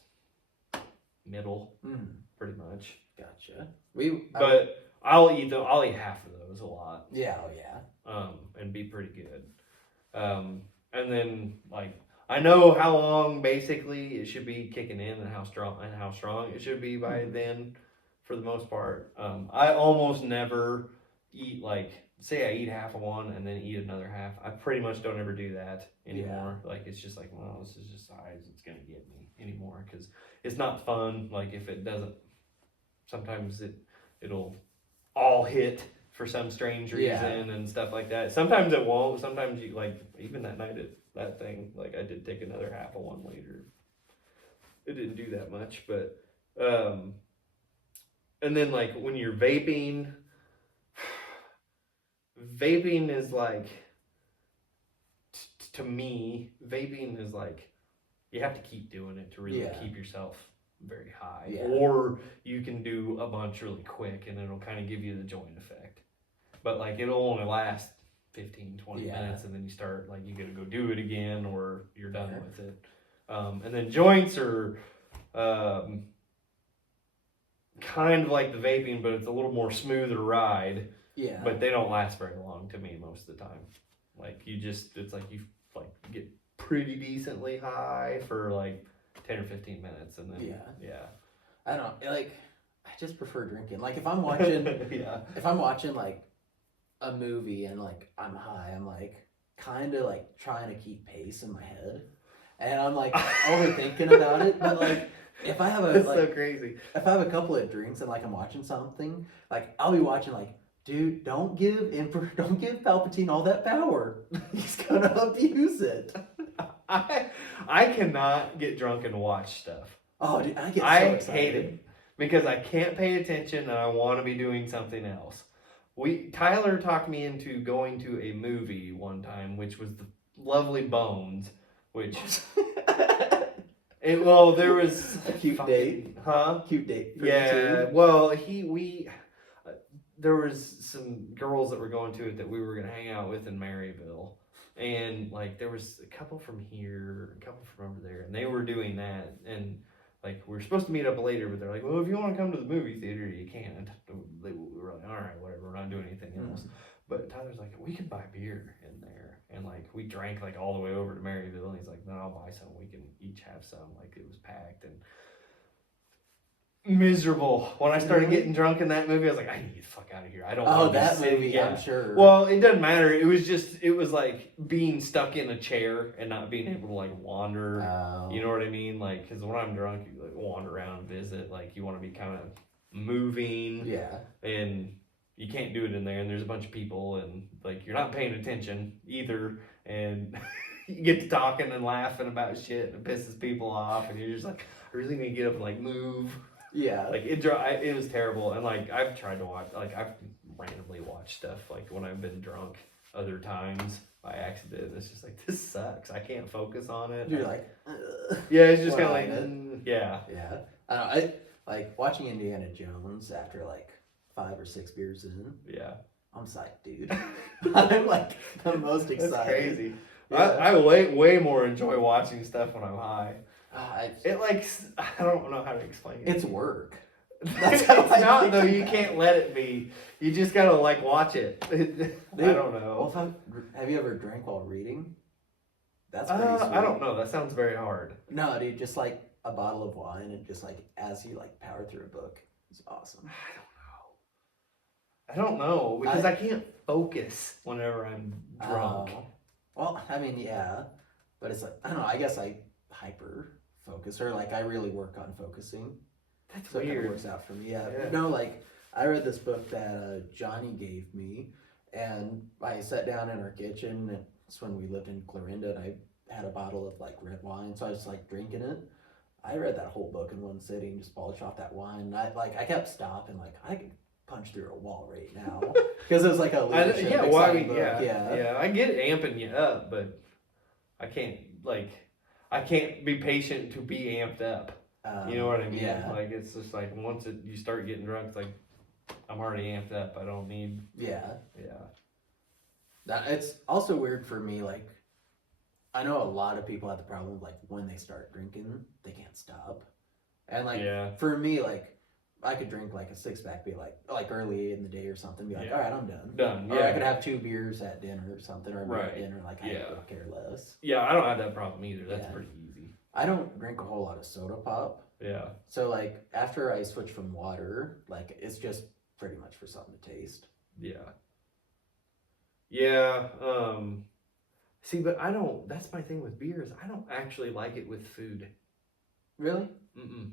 middle, pretty much. Gotcha. But I'll eat half of those a lot. Yeah, oh yeah. And be pretty good. And then like I know how long basically it should be kicking in and how strong it should be by then for the most part. I almost never eat like say I eat half of one and then eat another half. I pretty much don't ever do that anymore. Like it's just like, well, this is just size it's gonna get me anymore because it's not fun. Like if it doesn't, sometimes it'll all hit for some strange reason and stuff like that. Sometimes it won't. Sometimes you like even that night at that thing, like I did take another half of one later. It didn't do that much, but and then like when you're vaping, vaping is like to me, vaping is like you have to keep doing it to really keep yourself very high, or you can do a bunch really quick and it'll kind of give you the joint effect, but like it'll only last 15-20 minutes and then you start like you gotta go do it again or you're done with it. And then joints are kind of like the vaping, but it's a little more smoother ride, but they don't last very long to me most of the time. Like it's like you like get pretty decently high for like 10 or 15 minutes and then I don't like, I just prefer drinking. Like if I'm watching if I'm watching like a movie and like I'm high, I'm like kind of like trying to keep pace in my head and I'm like overthinking about it, but like if I have it's so crazy. If I have a couple of drinks and like I'm watching something, like I'll be watching like, dude, don't give Palpatine all that power. He's gonna abuse it. I cannot get drunk and watch stuff. Oh, dude, I get so excited. Hate it because I can't pay attention and I want to be doing something else. Tyler talked me into going to a movie one time, which was the Lovely Bones, which there was a cute date, Cute date. For yeah. Well, there was some girls that were going to it that we were gonna hang out with in Maryville, and like there was a couple from here, a couple from over there, and they were doing that, and like we were supposed to meet up later, but they're like, well, if you want to come to the movie theater, you can. We were like, all right, whatever, we're not doing anything else. But Tyler's like, we can buy beer in there, and like we drank like all the way over to Maryville, and he's like, no, I'll buy some. We can each have some. Like it was packed and miserable. When I started getting drunk in that movie, I was like, I need to get the fuck out of here. I don't want to that movie, I'm sure. Well, it doesn't matter. It was like being stuck in a chair and not being able to like wander. You know what I mean? Like, because when I'm drunk, you like wander around, visit. Like, you want to be kind of moving. Yeah. And you can't do it in there. And there's a bunch of people, and like you're not paying attention either. And you get to talking and laughing about shit, and it pisses people off. And you're just like, I really need to get up and like move. Yeah. Like it was terrible, and like I've tried to watch, like I've randomly watched stuff like when I've been drunk other times by accident. It's just like, this sucks. I can't focus on it. You're like, yeah, it's just kind of like, yeah. Yeah. I don't know. I like watching Indiana Jones after like 5 or 6 beers in. Yeah. I'm psyched, dude. I'm like the most excited. That's crazy. Yeah. I way more enjoy watching stuff when I'm high. I don't know how to explain it. It's work. That's how it's not though. You can't let it be. You just gotta like watch it. Dude, I don't know. Well, have you ever drank while reading? That's pretty sweet. I don't know. That sounds very hard. No, dude, just like a bottle of wine and just like as you like power through a book. It's awesome. I don't know because I can't focus whenever I'm drunk. Well, I mean, yeah, but it's like I don't know. I guess I hyper focus or like I really work on focusing. That's so weird. It kind of works out for me. Yeah. No, like I read this book that Johnny gave me, and I sat down in our kitchen. And it's when we lived in Clarinda, and I had a bottle of like red wine, so I was like drinking it. I read that whole book in one sitting, just polished off that wine. And I kept stopping, like I could punch through a wall right now because it was like a leadership exciting book. Yeah. I get amping you up, but I can't be patient to be amped up. You know what I mean? Yeah. Like it's just like once you start getting drunk, it's like I'm already amped up. I don't need. Yeah. Yeah. It's also weird for me. Like I know a lot of people have the problem like when they start drinking, they can't stop, and like for me, like I could drink like a 6-pack, be like early in the day or something, be like, all right, I'm done. Or I could have 2 beers at dinner or something, or at dinner, like I don't care less. Yeah, I don't have that problem either. That's pretty easy. I don't drink a whole lot of soda pop. Yeah. So like after I switch from water, like it's just pretty much for something to taste. Yeah. Yeah. See, but I don't. That's my thing with beer is I don't actually like it with food. Really? Mm-mm.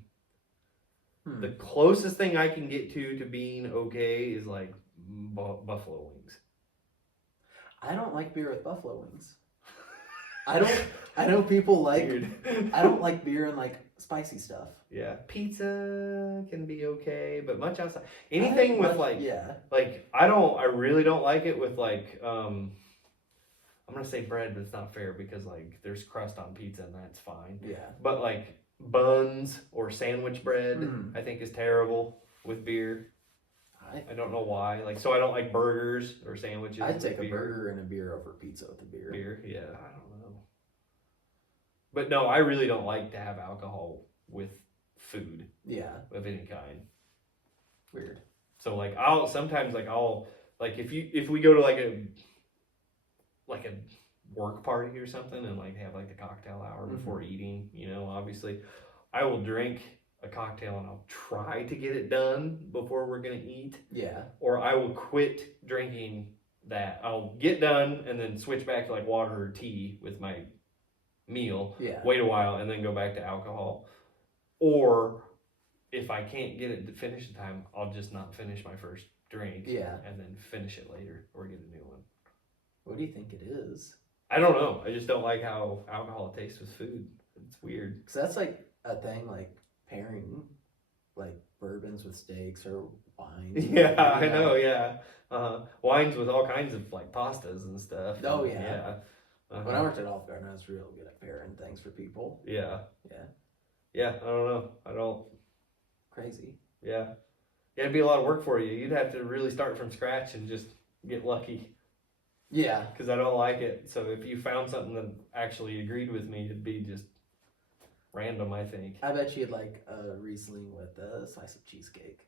Hmm. The closest thing I can get to being okay is like buffalo wings. I don't like beer with buffalo wings. I don't. I know people like. Weird. I don't like beer and like spicy stuff. Yeah, pizza can be okay, but much outside. Anything with yeah. like I don't. I really don't like it with like I'm gonna say bread, but it's not fair because like there's crust on pizza and that's fine. Yeah. But like buns or sandwich bread, Mm. I think is terrible with beer. I don't know why. Like, so I don't like burgers or sandwiches. I'd with take a beer. burger and a beer over pizza with a beer. Beer, yeah, I don't know. But no, I really don't like to have alcohol with food Yeah. of any kind. Weird. So like I'll sometimes like if we go to like a work party or something and like have like the cocktail hour before eating, you know, obviously I will drink a cocktail and I'll try to get it done before we're gonna eat. Yeah. Or I will quit drinking that. I'll get done and then switch back to like water or tea with my meal. Yeah. Wait a while and then go back to alcohol. Or if I can't get it to finish in time, I'll just not finish my first drink. Yeah. And then finish it later or get a new one. What do you think it is? I don't know. I just don't like how alcohol tastes with food. It's weird. Because that's like a thing, like pairing like bourbons with steaks or wines. Yeah, I know. Yeah, wines with all kinds of like pastas and stuff. Oh yeah. Yeah. When I worked at Olive Garden, I was real good at pairing things for people. Yeah. Yeah. Yeah. I don't know. I don't. Crazy. Yeah. Yeah, it'd be a lot of work for you. You'd have to really start from scratch and just get lucky. Yeah. Because I don't like it. So if you found something that actually agreed with me, it'd be just random, I think. I bet you'd like a Riesling with a slice of cheesecake.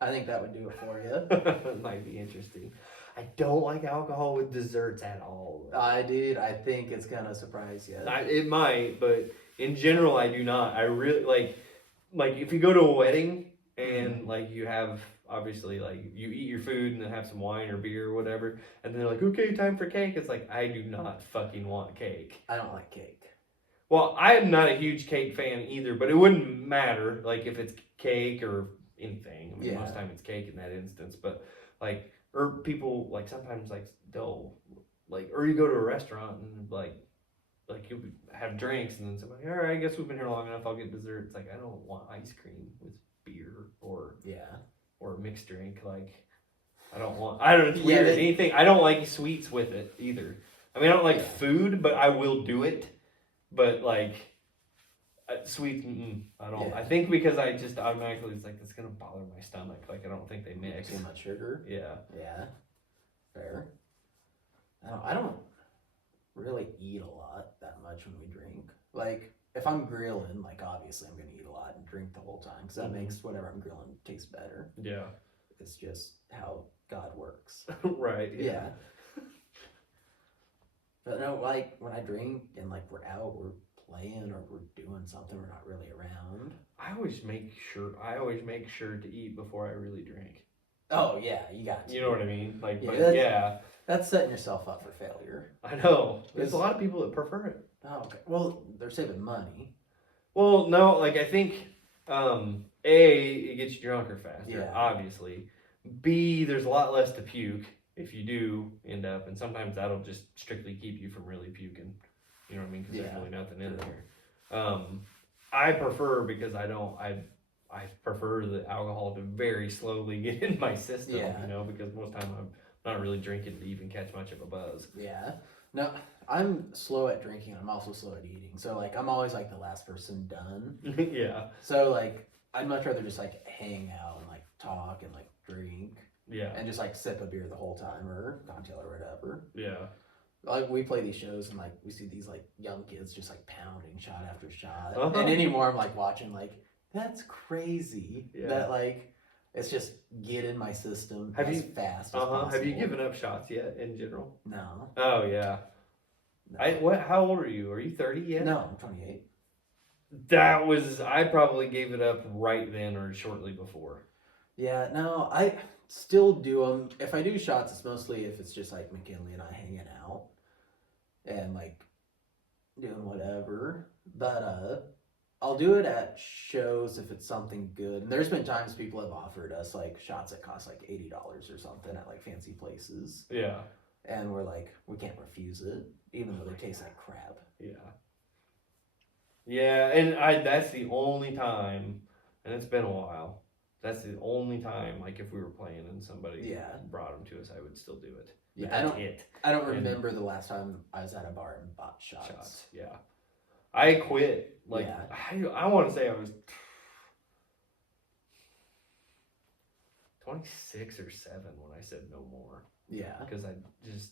I think that would do it for you. It might be interesting. I don't like alcohol with desserts at all. I think it's gonna surprise you. It might, but in general, I do not. I really like if you go to a wedding and like you have obviously like you eat your food and then have some wine or beer or whatever, and then they're like, okay, time for cake. It's like I do not fucking want cake. I don't like cake. Well, I am not a huge cake fan either, but it wouldn't matter like if it's cake or anything. I mean, most time it's cake in that instance, but like or people like sometimes like they'll like or you go to a restaurant and like you'll have drinks and then somebody, all right, I guess we've been here long enough, I'll get dessert. It's like I don't want ice cream with beer or a mixed drink. Like I don't know, it's weird. Anything, I don't like sweets with it either. I mean, I don't like food, but I will do it. But like sweets, I don't. I think because I just automatically it's like it's gonna bother my stomach. Like I don't think they mix Too much sugar. Yeah. Yeah. Fair. I don't really eat a lot that much when we drink. Like if I'm grilling, like obviously I'm gonna eat a lot and drink the whole time because that makes whatever I'm grilling taste better. Yeah. It's just how God works. Right. Yeah. But no, like when I drink and like we're out, we're playing or we're doing something, we're not really around. I always make sure to eat before I really drink. Oh yeah, you got to. You know what I mean? Like, Yeah, but that's setting yourself up for failure. I know. There's a lot of people that prefer it. Oh, okay. Well, they're saving money. Well, no, like I think it gets you drunker faster, obviously. B, there's a lot less to puke if you do end up, and sometimes that'll just strictly keep you from really puking. You know what I mean? Because there's really nothing in there. I prefer because I prefer the alcohol to very slowly get in my system. You know, because most time I'm not really drinking to even catch much of a buzz. Yeah. No, I'm slow at drinking. I'm also slow at eating. So like I'm always like the last person done. Yeah. So like I'd much rather just like hang out and like talk and like drink. Yeah. And just like sip a beer the whole time or cocktail or whatever. Yeah. Like we play these shows and like we see these like young kids just like pounding shot after shot. And anymore I'm like watching like that's crazy. That like it's just get in my system fast as possible. Have you given up shots yet in general? No. Oh yeah. No. How old are you? Are you 30 yet? No, I'm 28. I probably gave it up right then or shortly before. Yeah, no, still do them. If I do shots, it's mostly if it's just like McKinley and I hanging out and like doing whatever. But I'll do it at shows if it's something good. And there's been times people have offered us like shots that cost like $80 or something at like fancy places. Yeah. And we're like, we can't refuse it, even though they taste like crap. Yeah. Yeah, and that's the only time, and it's been a while. That's the only time, like if we were playing and somebody brought them to us, I would still do it. But Yeah, that's I don't remember the last time I was at a bar and bought shots. Yeah. I quit. Like I want to say I was 26 or 7 when I said no more. Yeah. Because I just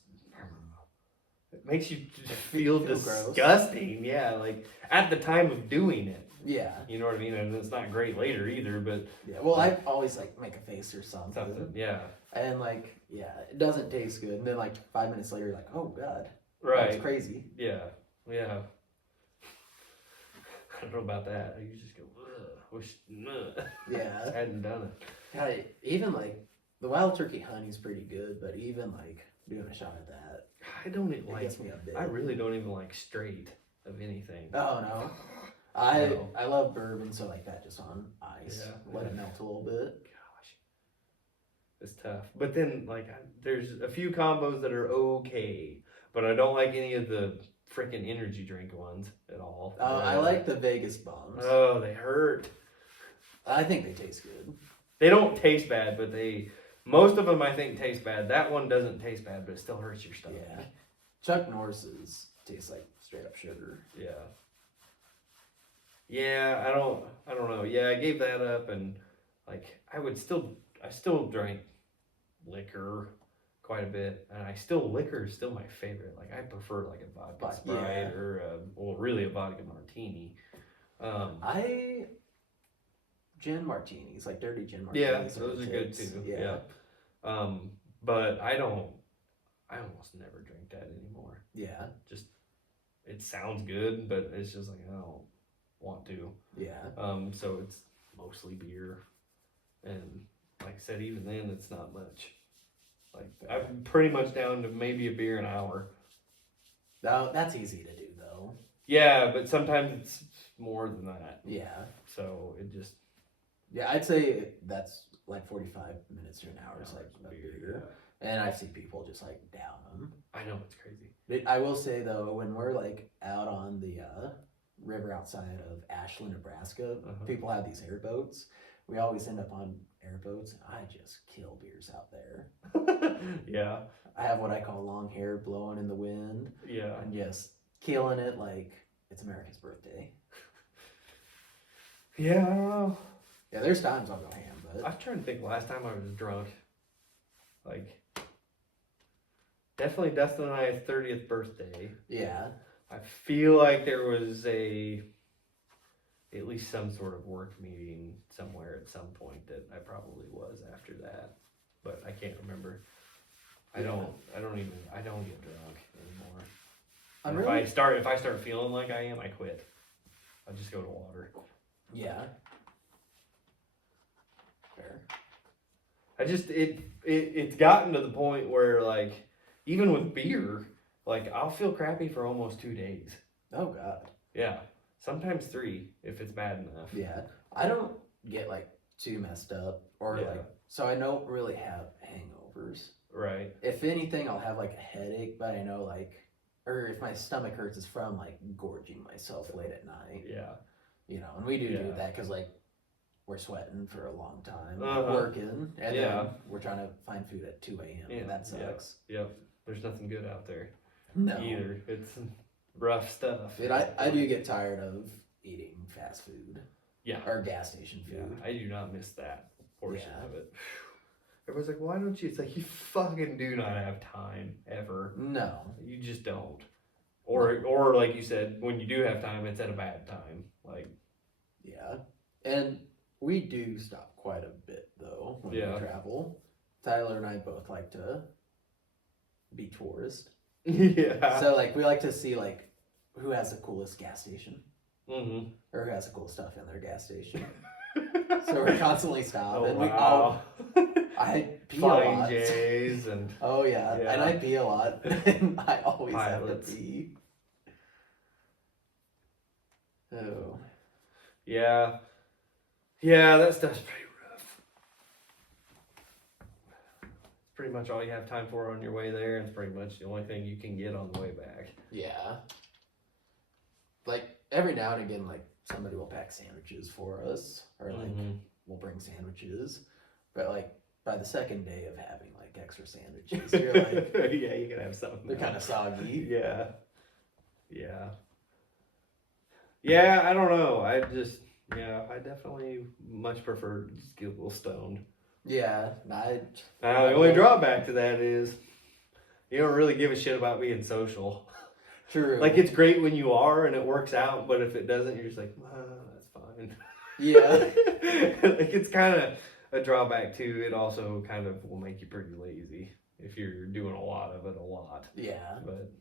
it makes you just feel disgusting. Gross. Yeah, like at the time of doing it. Yeah. You know what I mean? And it's not great later either, but yeah. Well, I always like make a face or something. Yeah. And like, yeah, it doesn't taste good. And then like 5 minutes later, you're like, oh god, right? That's crazy. Yeah. Yeah. I don't know about that. You just go, wish, yeah, I hadn't done it. God, even like the wild turkey honey's pretty good, but even like doing a shot of that, I don't even like. Gets me a bit. I really don't even like straight of anything. Oh no, I love bourbon, so like that just on ice, let it melt a little bit. Gosh, it's tough. But then like there's a few combos that are okay, but I don't like any of the freaking energy drink ones at all. Oh, I like the Vegas bombs. Oh, they hurt. I think they taste good. They don't taste bad, but most of them I think taste bad. That one doesn't taste bad, but it still hurts your stomach. Yeah. Chuck Norris's taste like straight up sugar. Yeah. Yeah, I don't know. Yeah, I gave that up, and like I still drank liquor quite a bit, and liquor is still my favorite. Like I prefer like a vodka Sprite or really a vodka martini. Gin martinis, like dirty gin martinis. Yeah, those are good too. Yeah. But I almost never drink that anymore. Yeah. Just it sounds good, but it's just like I don't want to. Yeah. So it's mostly beer, and like I said, even then it's not much. Like I'm pretty much down to maybe a beer an hour. No, that's easy to do though. Yeah, but sometimes it's more than that. Yeah. So it just. Yeah, I'd say that's like 45 minutes to an hour is like a beer. Yeah. And I see people just like down them. I know, it's crazy. I will say though, when we're like out on the river outside of Ashland, Nebraska, people have these airboats. We always end up on airboats. I just kill beers out there. Yeah. I have what I call long hair blowing in the wind. Yeah. And just killing it like it's America's birthday. Yeah, I don't know. Yeah, there's times I'll go ham, but I'm trying to think last time I was drunk. Like, definitely Dustin and I's 30th birthday. Yeah. I feel like there was at least some sort of work meeting somewhere at some point that I probably was after that, but I can't remember. I don't get drunk anymore. If I start feeling like I am, I quit. I just go to water. Yeah. Fair. I just it's gotten to the point where like even with beer, like I'll feel crappy for almost 2 days. Oh god. Yeah. Sometimes 3 if it's bad enough. Yeah. I don't get like too messed up or so I don't really have hangovers. Right. If anything, I'll have like a headache, but I know like, or if my stomach hurts, it's from like gorging myself late at night. Yeah. You know, and we do that because like we're sweating for a long time, working, and then we're trying to find food at 2 a.m. and that sucks. Yep. There's nothing good out there. No. Either. It's rough stuff. Dude, I do get tired of eating fast food. Yeah. Or gas station food. Yeah, I do not miss that portion of it. Everyone's like, why don't you? It's like, you fucking do not have time, ever. No. You just don't. Or like you said, when you do have time, it's at a bad time. Like. Yeah. And we do stop quite a bit, though, when we travel. Tyler and I both like to be tourists. Yeah. So, like, we like to see, like, who has the coolest gas station. Mm-hmm. Or who has the cool stuff in their gas station. So we're constantly stopping. wow. I pee a Flying lot. J's and Oh yeah. Yeah. And I pee a lot. And I always Pilots. have to pee. Oh. yeah. Yeah, that stuff's pretty rough. It's pretty much all you have time for on your way there, and it's pretty much the only thing you can get on the way back. Yeah. Like every now and again, like somebody will pack sandwiches for us, or like Mhm. we'll bring sandwiches. But like by the second day of having like extra sandwiches, you're like yeah, you can have something. they're kind of soggy. Yeah. Yeah. Yeah, I don't know. I definitely much prefer to just get a little stoned. Yeah, Now, the only drawback to that is you don't really give a shit about being social. true. Like, it's great when you are and it works out, but if it doesn't, you're just like, that's fine. Yeah. Like, it's kind of a drawback, too. It also kind of will make you pretty lazy if you're doing a lot of it a lot. Yeah. But,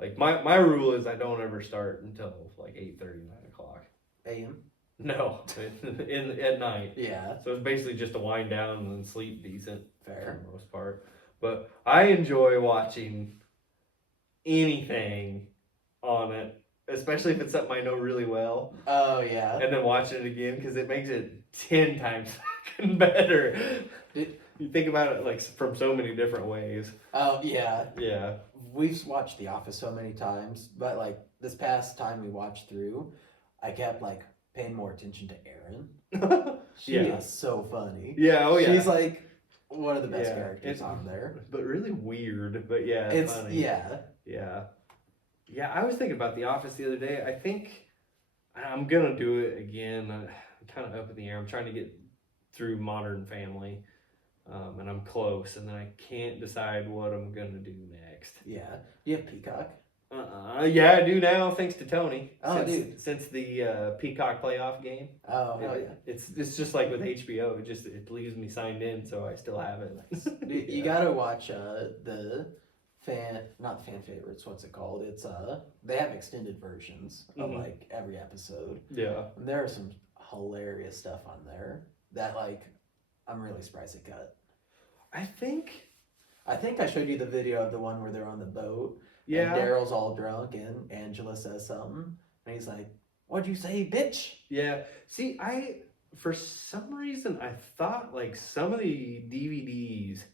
like, my rule is I don't ever start until, like, 8:30, 9 o'clock. AM. No, at night. Yeah. So it's basically just to wind down and then sleep decent for Fair. the most part. But I enjoy watching anything on it, especially if it's something I know really well, Oh yeah. and then watching it again because it makes it 10 times fucking better. You think about it like from so many different ways. Oh yeah. Yeah. We've watched The Office so many times, but like this past time we watched through, I kept like paying more attention to Erin. She Yeah. is so funny. Yeah. Oh yeah. She's like one of the best Yeah, characters it's- on there. but really weird. But yeah, It's funny. yeah. Yeah. Yeah, I was thinking about The Office the other day. I think I'm gonna do it again. I'm kind of up in the air. I'm trying to get through Modern Family, and I'm close, and then I can't decide what I'm gonna do next. Yeah. You have Peacock? Yeah, I do now, thanks to Tony. Oh, since the Peacock playoff game. Oh hell yeah. It's just like with HBO. It leaves me signed in, so I still have it. Dude, you gotta watch not fan favorites, what's it called? It's they have extended versions of Mhm. like every episode. Yeah. And there are some hilarious stuff on there that like I'm really surprised it cut. I think. I think I showed you the video of the one where they're on the boat. Yeah. And Daryl's all drunk and Angela says something and he's like, "What'd you say, bitch?" Yeah. See, for some reason I thought like some of the DVDs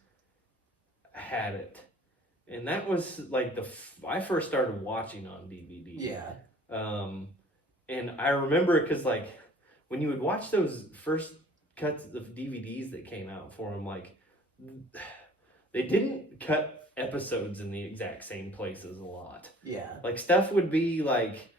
had it, and that was like I first started watching on DVD. Yeah. And I remember because like when you would watch those first cuts of DVDs that came out for them, like they didn't cut episodes in the exact same places a lot. Yeah. Like stuff would be like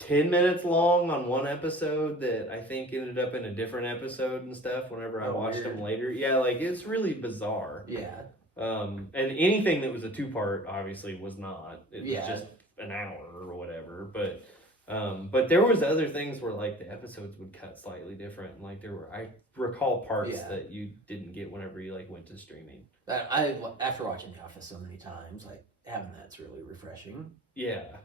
10 minutes long on one episode that I think ended up in a different episode and stuff whenever I Oh, watched weird. them later. Yeah, like it's really bizarre. Yeah. And anything that was a 2-part obviously was not. It Yeah. was just an hour or whatever. But there was other things where like the episodes would cut slightly different. And like I recall parts Yeah. that you didn't get whenever you like went to streaming. After watching The Office so many times, like having that's really refreshing. Yeah.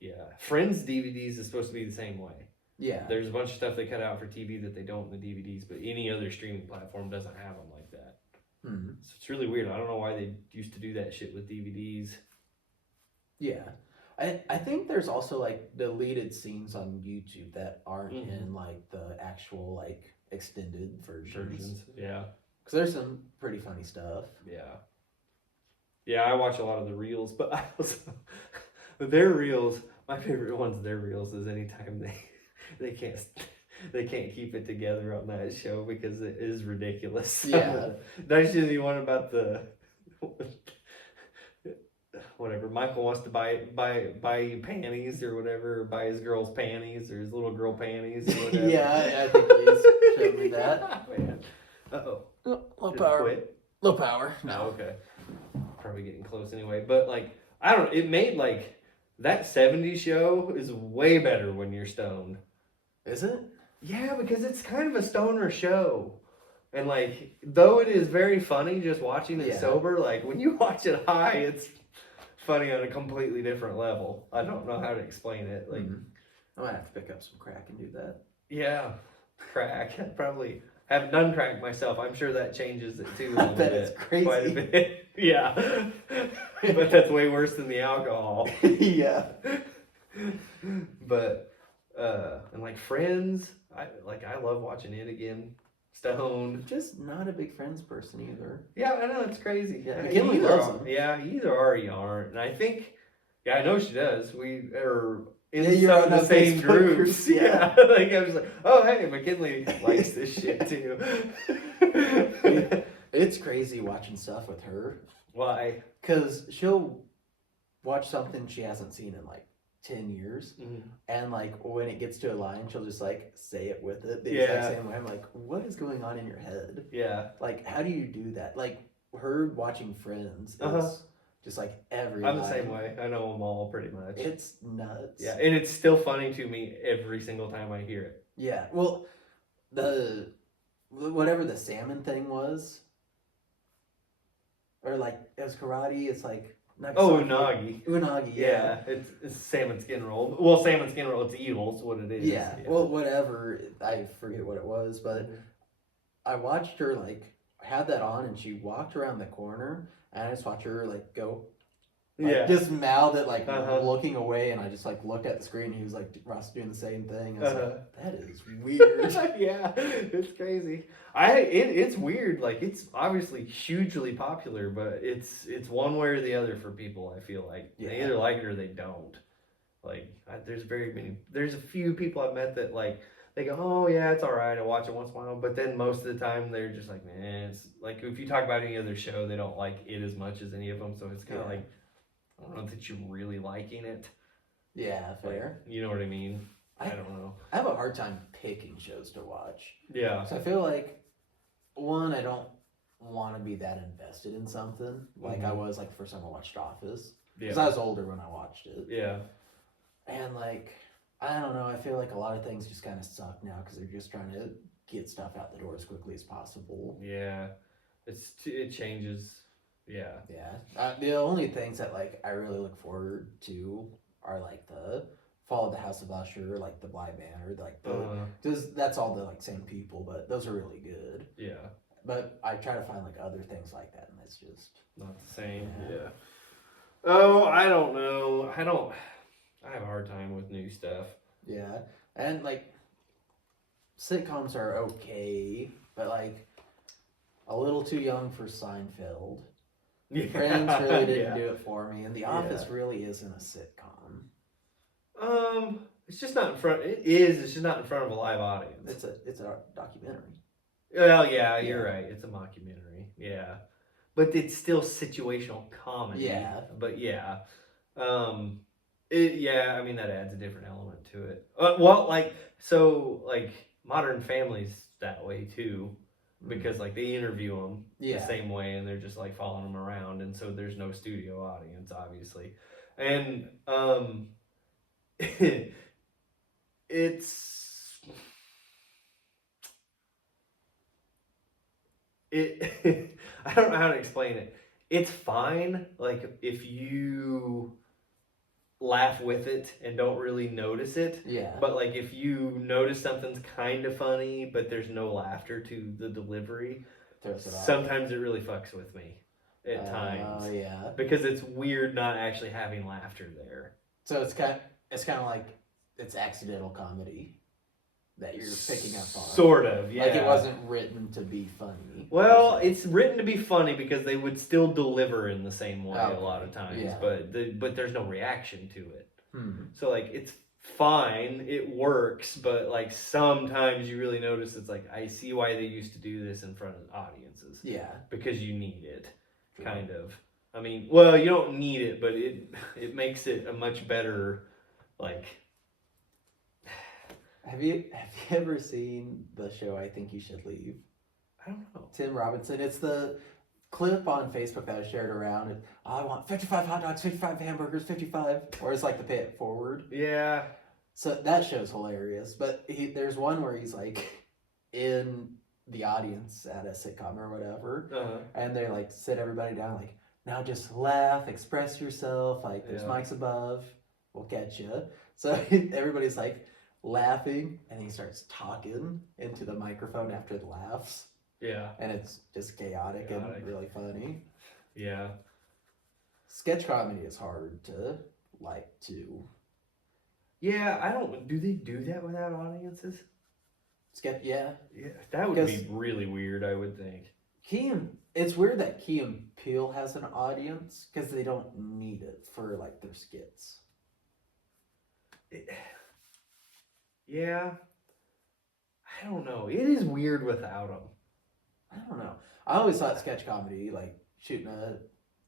Yeah. Friends DVDs is supposed to be the same way. Yeah. There's a bunch of stuff they cut out for TV that they don't in the DVDs, but any other streaming platform doesn't have them like that. Hmm. So it's really weird. I don't know why they used to do that shit with DVDs. Yeah. I think there's also like deleted scenes on YouTube that aren't Mhm. in like the actual like extended versions. Yeah. Because there's some pretty funny stuff. Yeah. Yeah, I watch a lot of the reels, but I also their reels, my favorite ones of their reels is anytime they can't keep it together on that show because it is ridiculous. Yeah. That's just the one about the whatever. Michael wants to buy panties or whatever, or buy his girl's panties or his little girl panties or whatever. Yeah, I think he's showed me that. Man. Uh-oh. Low Did it power. quit? Low power. Oh, No. okay. Probably getting close anyway. But like, I don't know. It made like that 70s show is way better when you're stoned. Is it? Yeah, because it's kind of a stoner show. And like, though it is very funny just watching it Yeah. sober, like when you watch it high, it's funny on a completely different level. I don't know how to explain it. Like, I might have to pick up some crack and do that. yeah. crack. I probably haven't done crack myself. I'm sure that changes it too a I little bet bit. it's crazy. Quite a bit. Yeah. But that's way worse than the alcohol. Yeah. But and like Friends, I love watching it again. Stoned. Just not a big Friends person either. Yeah, I know, it's crazy. Yeah, You McKinley either loves are- them. Yeah, you either are or you aren't. And I think, yeah, I know she does. We are in Yeah, you're some on of the that same Facebook groups. groups, Yeah. yeah. Like I was like, oh hey, McKinley likes this shit too. It's crazy watching stuff with her. Why? Because she'll watch something she hasn't seen in like 10 years. Mhm. And like when it gets to a line, she'll just like say it with it the Yeah. exact same way. I'm like, what is going on in your head? Yeah. Like, how do you do that? Like, her watching Friends is Uh-huh. just like every I'm the line. same way. I know them all pretty much. It's nuts. Yeah, and it's still funny to me every single time I hear it. Yeah. Well, whatever the salmon thing was, or like it was karate. It's like Oh, Nagasaki. unagi. Unagi. Yeah, it's salmon skin roll. Well, salmon skin roll. It's eels. What it is. Yeah. Well, whatever. I forget what it was, but I watched her like had that on, and she walked around the corner, and I just watched her like go. Like, yeah. just mouth it like Uh-huh. looking away, and I just like looked at the screen. And he was like Ross doing the same thing. I was Uh-huh. like, that is weird. Yeah, it's crazy. It's weird. Like it's obviously hugely popular, but it's one way or the other for people. I feel like they Yeah. either like it or they don't. Like there's a few people I've met that like they go, oh yeah, it's all right. I watch it once in a while, but then most of the time they're just like, man, it's like if you talk about any other show, they don't like it as much as any of them. So it's kind of Yeah. like I don't know that you're really liking it. Yeah, fair. Like, you know what I mean? I I- don't know. I have a hard time picking shows to watch. Yeah. So I feel like, one, I don't want to be that invested in something like I was like the first time I watched Office. Because I Yeah. was older when I watched it. Yeah. And like, I don't know, I feel like a lot of things just kind of suck now because they're just trying to get stuff out the door as quickly as possible. Yeah. It changes. Yeah. Yeah. The only things that like I really look forward to are like the Fall of the House of Usher, like the Bly Banner, like the that's all the like same people, but those are really good. Yeah. But I try to find like other things like that, and it's just Not the same. Yeah. Yeah. Oh, I don't know. I have a hard time with new stuff. yeah. And like sitcoms are okay, but like a little too young for Seinfeld. Yeah. Friends really didn't Yeah. do it for me, and The Office really isn't a sitcom. It's just not in front. It is. It's just not in front of a live audience. It's a documentary. Well, yeah, you're Yeah. right. It's a mockumentary. Yeah, but it's still situational comedy. Yeah. But yeah, yeah. I mean, that adds a different element to it. Well, like Modern Family's that way too, because like they interview them Yeah. the same way, and they're just like following them around, and so there's no studio audience, obviously, and it's I don't know how to explain it. It's fine, like if you laugh with it and don't really notice it. Yeah. But like if you notice something's kind of funny, but there's no laughter to the delivery, Throws it off. sometimes it really fucks with me at times. Oh yeah. Because it's weird not actually having laughter there. So it's kind of like it's accidental comedy that you're picking up on. Sort of, yeah. Like it wasn't written to be funny. Well, it's written to be funny because they would still deliver in the same way a Okay, lot of times, yeah. but there's no reaction to it. Hmm. So like it's fine, it works, but like sometimes you really notice it's like I see why they used to do this in front of audiences Yeah. because you need it, True. kind of. I mean, well, you don't need it, but it makes it a much better like. Have you ever seen the show I Think You Should Leave? I don't know. Tim Robinson. It's the clip on Facebook that I shared around. It, I want 55 hot dogs, 55 hamburgers, 55. Or it's like the pay it forward. Yeah. So that show's hilarious. But there's one where he's like in the audience at a sitcom or whatever. Uh-huh. And they like sit everybody down like, now just laugh, express yourself. Like there's Yeah. mics above. We'll catch you. So everybody's like, laughing, and he starts talking into the microphone after the laughs, Yeah. and it's just chaotic. And really funny. Yeah. Sketch comedy is hard to like too. Yeah, I don't. Do they do that without audiences? Yeah. Yeah, that would Because- be really weird. I would think. It's weird that Key and Peele has an audience because they don't need it for like their skits. Yeah. I don't know. It is weird without them. I don't know. I always thought sketch comedy, like shooting a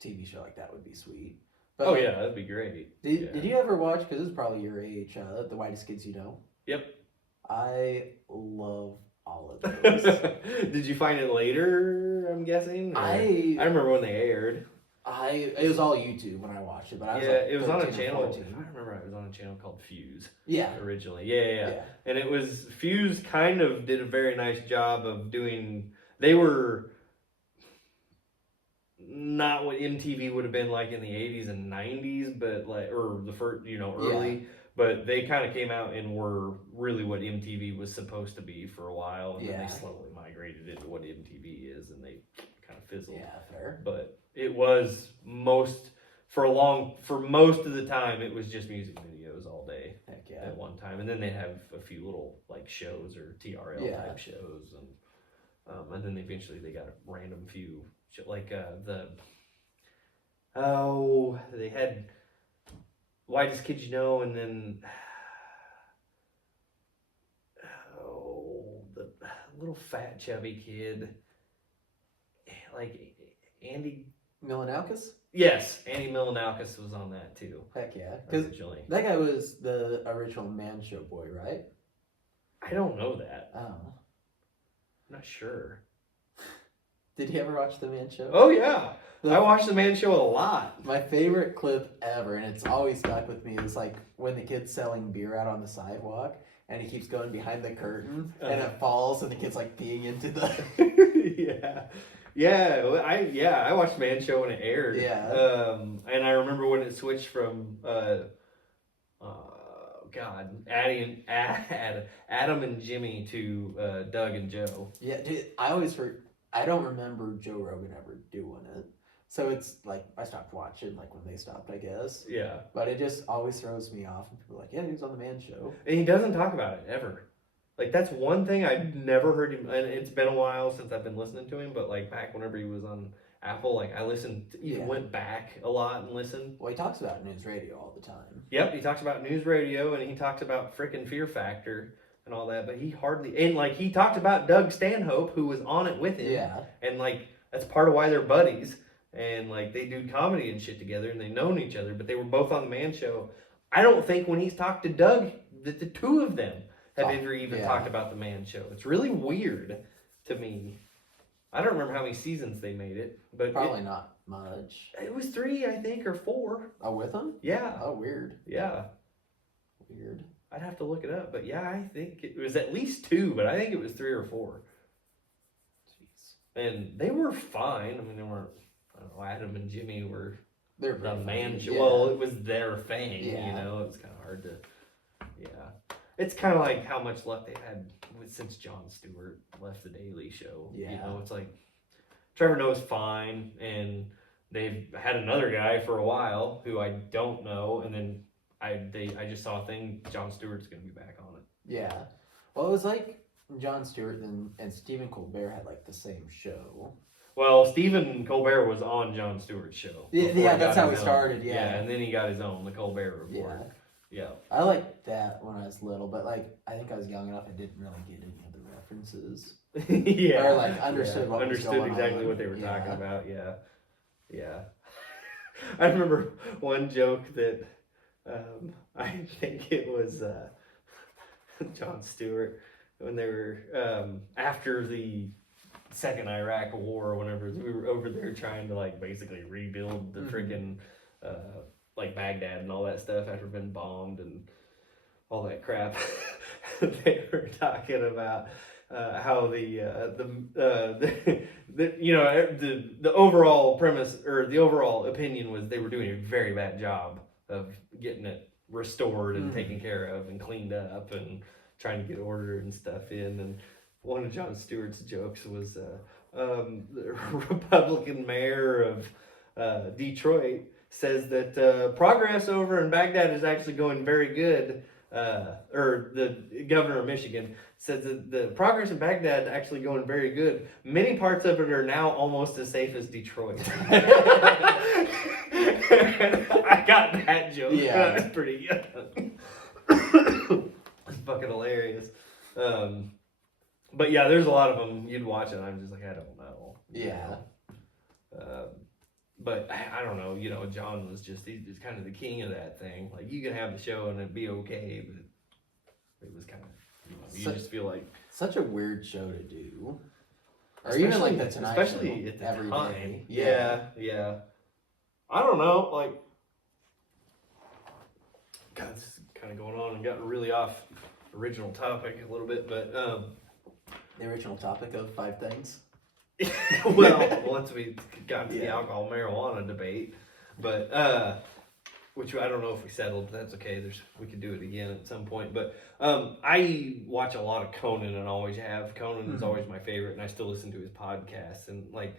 TV show like that, would be sweet. But Oh like, yeah, that'd be great. Did you ever watch? Because it's probably your age. The Whitest Kids You Know. Yep. I love all of those. Did you find it later? I'm guessing. Or- I remember when they aired. It was all YouTube when I watched it, but I was Yeah, like it was on a 13 or channel. 14. I remember it was on a channel called Fuse Yeah. originally. Yeah. And it was Fuse kind of did a very nice job of doing. They were not what MTV would have been like in the 80s and 90s, but like, or the first, early, but they kind of came out and were really what MTV was supposed to be for a while, and then they slowly migrated into what MTV is, and they kind of fizzled. Yeah, fair. But it was for most of the time, it was just music videos all day. Heck yeah. At one time, and then they'd have a few little like shows or TRL type shows, and then eventually they got a random few like they had Whitest Kids You Know, and then the little fat chubby kid, like Andy Milonakis? Yes, Andy Milonakis was on that too. Heck yeah. Because Originally, that guy was the original Man Show boy, right? I don't know that. Oh. I'm not sure. Did you ever watch The Man Show? Oh yeah, I watched the Man Show a lot. My favorite clip ever, and it's always stuck with me, is like when the kid's selling beer out on the sidewalk, and he keeps going behind the curtain, and it falls, and the kid's like peeing into the. I watched Man Show when it aired. Yeah. And I remember when it switched from Adam and Jimmy to Doug and Joe. Yeah, dude, I always heard. I don't remember Joe Rogan ever doing it, so it's like I stopped watching like when they stopped, I guess. Yeah. But it just always throws me off, and people are like, "Yeah, he was on the Man Show." And he doesn't talk about it ever. Like that's one thing I've never heard him, and it's been a while since I've been listening to him. But like back whenever he was on Apple, like I went back a lot and listened. Well, he talks about news radio all the time. Yep, he talks about news radio, and he talks about frickin' Fear Factor and all that. But he he talked about Doug Stanhope, who was on it with him. Yeah. And like that's part of why they're buddies, and like they do comedy and shit together, and they known each other. But they were both on the Man Show. I don't think when he's talked to Doug that the two of them have ever even talked about the Man Show. It's really weird to me. I don't remember how many seasons they made it, but Probably not much. It was 3, I think, or 4. Oh, with him? Yeah. Oh, weird. Yeah. Weird. I'd have to look it up, but yeah, I think it was at least 2, but I think it was 3 or 4. Jeez. And they were fine. I mean, they weren't. I don't know, Adam and Jimmy were They're the very Man funny. Show. Yeah. Well, it was their thing, Yeah. you know. It was kind of hard to. Yeah. It's kind of like how much luck they had since Jon Stewart left the Daily Show. Yeah. You know, it's like Trevor Noah's fine, and they've had another guy for a while who I don't know, and then I just saw a thing. Jon Stewart's gonna be back on it. Yeah. Well, it was like Jon Stewart and Stephen Colbert had like the same show. Well, Stephen Colbert was on Jon Stewart's show. Yeah, before he that's got how his he own. started. Yeah. And then he got his own, the Colbert Report. Yeah. I liked that when I was little, but like I think I was young enough I didn't really get any of the references. Yeah. Or like understood what was going exactly on. what they were talking Yeah. about. Yeah. Yeah. I remember one joke that I think it was Jon Stewart when they were after the second Iraq war, whenever we were over there trying to like basically rebuild the freaking like Baghdad and all that stuff after being bombed and all that crap. They were talking about how the overall premise or the overall opinion was they were doing a very bad job of getting it restored and taken care of and cleaned up and trying to get order and stuff in. And one of Jon Stewart's jokes was the Republican mayor of Detroit says that progress over in Baghdad is actually going very good. Or the governor of Michigan says that the progress in Baghdad actually going very good. Many parts of it are now almost as safe as Detroit. I got that joke. Yeah. That's pretty good. It's fucking hilarious. But yeah, there's a lot of them. You'd watch it, and I'm just like, I don't know. Yeah. But I don't know. You know, John was just he's kind of the king of that thing. Like you can have the show and it'd be okay, but it was kind of you just feel like such a weird show to do. Or even like the Tonight especially Show at the every time. day. Yeah. I don't know, like God, this is kind of going on and got really off original topic a little bit, but The original topic of 5 things. well, once we got to the Yeah. alcohol marijuana debate, but which I don't know if we settled. That's okay. We could do it again at some point. But I watch a lot of Conan and always have. Conan is always my favorite, and I still listen to his podcasts and like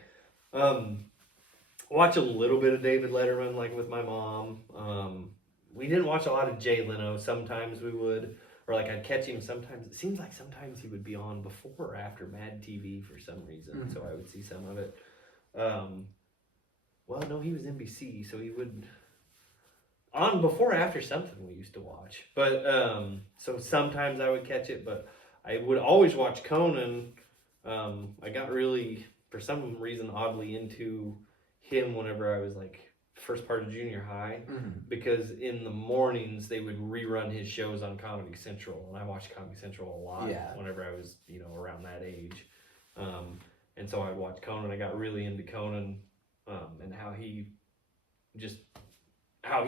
watch a little bit of David Letterman, like with my mom. We didn't watch a lot of Jay Leno. Sometimes we would. Or like I'd catch him sometimes. It seems like sometimes he would be on before or after Mad TV for some reason. So I would see some of it. Well, no, he was NBC, so he would on before or after something we used to watch. But so sometimes I would catch it, but I would always watch Conan. I got really, for some reason, oddly into him whenever I was like first part of junior high, because in the mornings they would rerun his shows on Comedy Central, and I watched Comedy Central a lot whenever I was, around that age. And so I watched Conan. I got really into Conan, and how he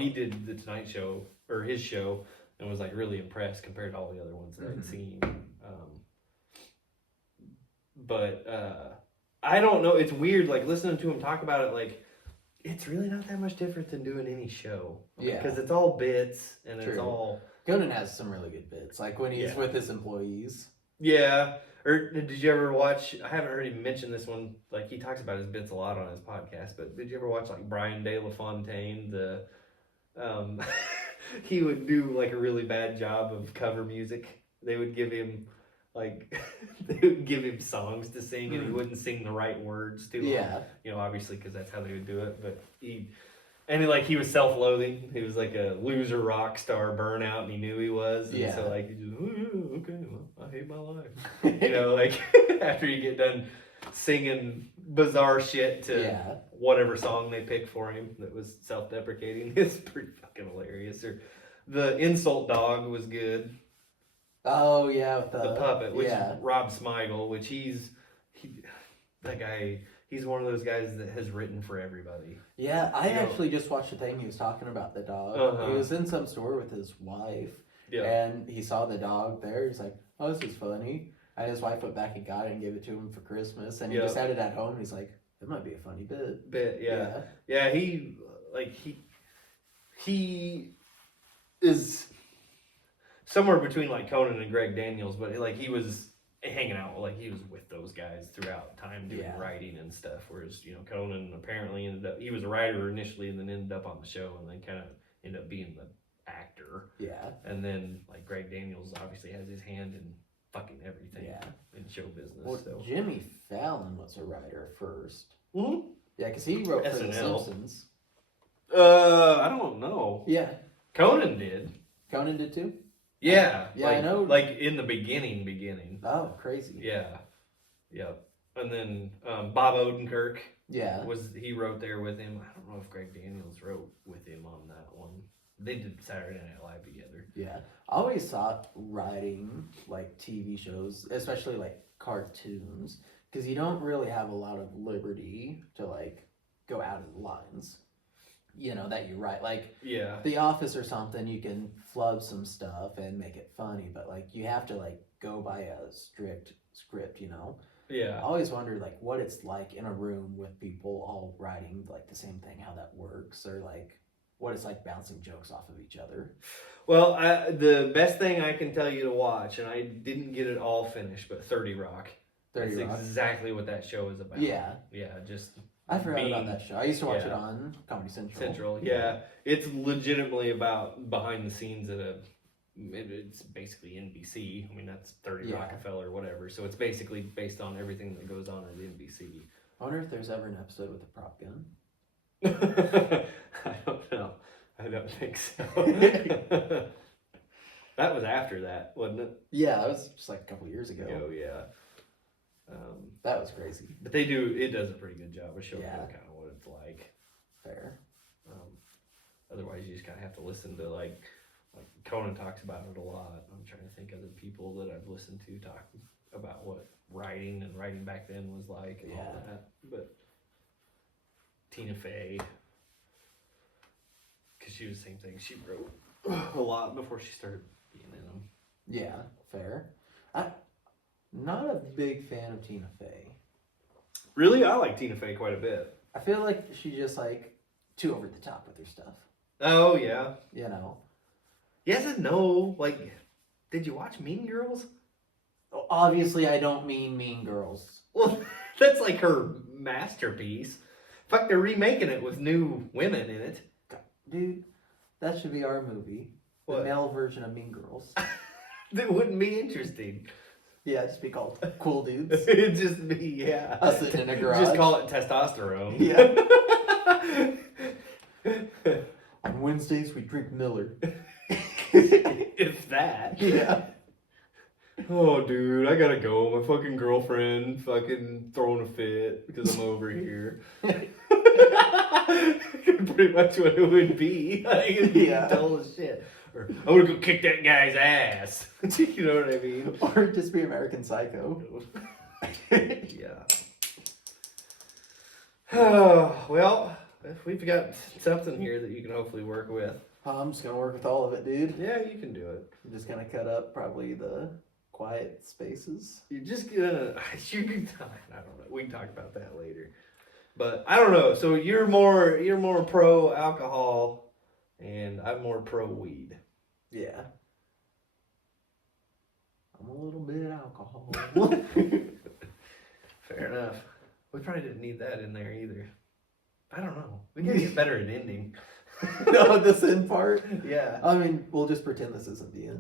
did the Tonight Show or his show, and was like really impressed compared to all the other ones that I'd seen. But I don't know. It's weird, like listening to him talk about it, like. It's really not that much different than doing any show. Because it's all bits and it's all... Conan has some really good bits, like when he's with his employees. Yeah. Or did you ever watch... I haven't heard him mention this one. Like, he talks about his bits a lot on his podcast, but did you ever watch, like, Brian De La Fontaine? He would do, like, a really bad job of cover music. They would give him... they would give him songs to sing, and he wouldn't sing the right words to them. Obviously, because that's how they would do it. But he was self-loathing. He was like a loser rock star burnout, and he knew he was. And so, like, he just, okay, well, I hate my life. After you get done singing bizarre shit to whatever song they picked for him that was self-deprecating, it's pretty fucking hilarious. Or the Insult Dog was good. Oh yeah, with the puppet, which is Rob Smigel, which he's one of those guys that has written for everybody. Yeah, I actually just watched a thing. He was talking about the dog. He was in some store with his wife, and he saw the dog there. He's like, "Oh, this is funny." And his wife went back and got it and gave it to him for Christmas. And he just had it at home. And he's like, "That might be a funny bit." Yeah. He is somewhere between like Conan and Greg Daniels, but like he was hanging out, like he was with those guys throughout time doing writing and stuff. Whereas Conan apparently he was a writer initially and then ended up on the show and then kind of ended up being the actor. Yeah. And then like Greg Daniels obviously has his hand in fucking everything in show business. Well, so Jimmy Fallon was a writer first. Mm-hmm. Yeah, because he wrote for SNL. The Simpsons. I don't know. Yeah. Conan did. Conan did too? Yeah. Yeah, like, I know. Like in the beginning. Oh, crazy. Yeah. Yep. And then Bob Odenkirk. Yeah. He wrote there with him. I don't know if Greg Daniels wrote with him on that one. They did Saturday Night Live together. Yeah. I always thought writing like TV shows, especially like cartoons, because you don't really have a lot of liberty to like go out of the lines. That you write. Like, The Office or something, you can flub some stuff and make it funny, but, like, you have to, like, go by a strict script, Yeah. I always wondered, like, what it's like in a room with people all writing, like, the same thing, how that works, or, like, what it's like bouncing jokes off of each other. Well, the best thing I can tell you to watch, and I didn't get it all finished, but 30 Rock. 30 That's Rock. exactly what that show is about. Yeah. Yeah, just I forgot about being- that show. I used to watch it yeah. on Comedy Central. Central. Yeah, it's legitimately about behind the scenes at it's basically NBC. I mean, that's 30 Yeah. Rockefeller, whatever. So it's basically based on everything that goes on at NBC. I wonder if there's ever an episode with a prop gun. I don't know. I don't think so. That was after that, wasn't it? Yeah, that was just like a couple years ago. Oh yeah. That was crazy. But it does a pretty good job of showing Yeah. kind of what it's like. Fair. Otherwise, you just kind of have to listen to like Conan talks about it a lot. I'm trying to think of the people that I've listened to talk about what writing back then was like and all Yeah. that. But Tina Fey, because she was the same thing. She wrote a lot before she started being in them. Yeah, fair. I'm not a big fan of Tina Fey. Really, I like Tina Fey quite a bit. I feel like she's just like too over the top with her stuff. Oh yeah. You know? Yes and no. Like, did you watch Mean Girls? Obviously, I don't mean Mean Girls. Well, that's like her masterpiece. Fuck, they're remaking it with new women in it. Dude, that should be our movie. What? The male version of Mean Girls. That wouldn't be interesting. Yeah, it'd just be called Cool Dudes. It'd just be, yeah. Us sitting in a garage. Just call it testosterone. Yeah. On Wednesdays, we drink Miller. If that. Yeah. Oh, dude, I gotta go. My fucking girlfriend fucking throwing a fit because I'm over here. Pretty much what it would be. Like, Yeah. Dull as shit. Or, I'm gonna go kick that guy's ass. You know what I mean? Or just be American Psycho. Yeah. Oh, well, if we've got something here that you can hopefully work with. I'm just gonna work with all of it, dude. Yeah, you can do it. I'm just gonna cut up probably the quiet spaces. You're just gonna, I don't know. We can talk about that later. But I don't know. So you're more pro alcohol, and I'm more pro weed. Yeah. I'm a little bit alcohol. Fair enough. We probably didn't need that in there either. I don't know. We gotta get better at ending. No, this end part. Yeah. I mean, we'll just pretend this isn't the end.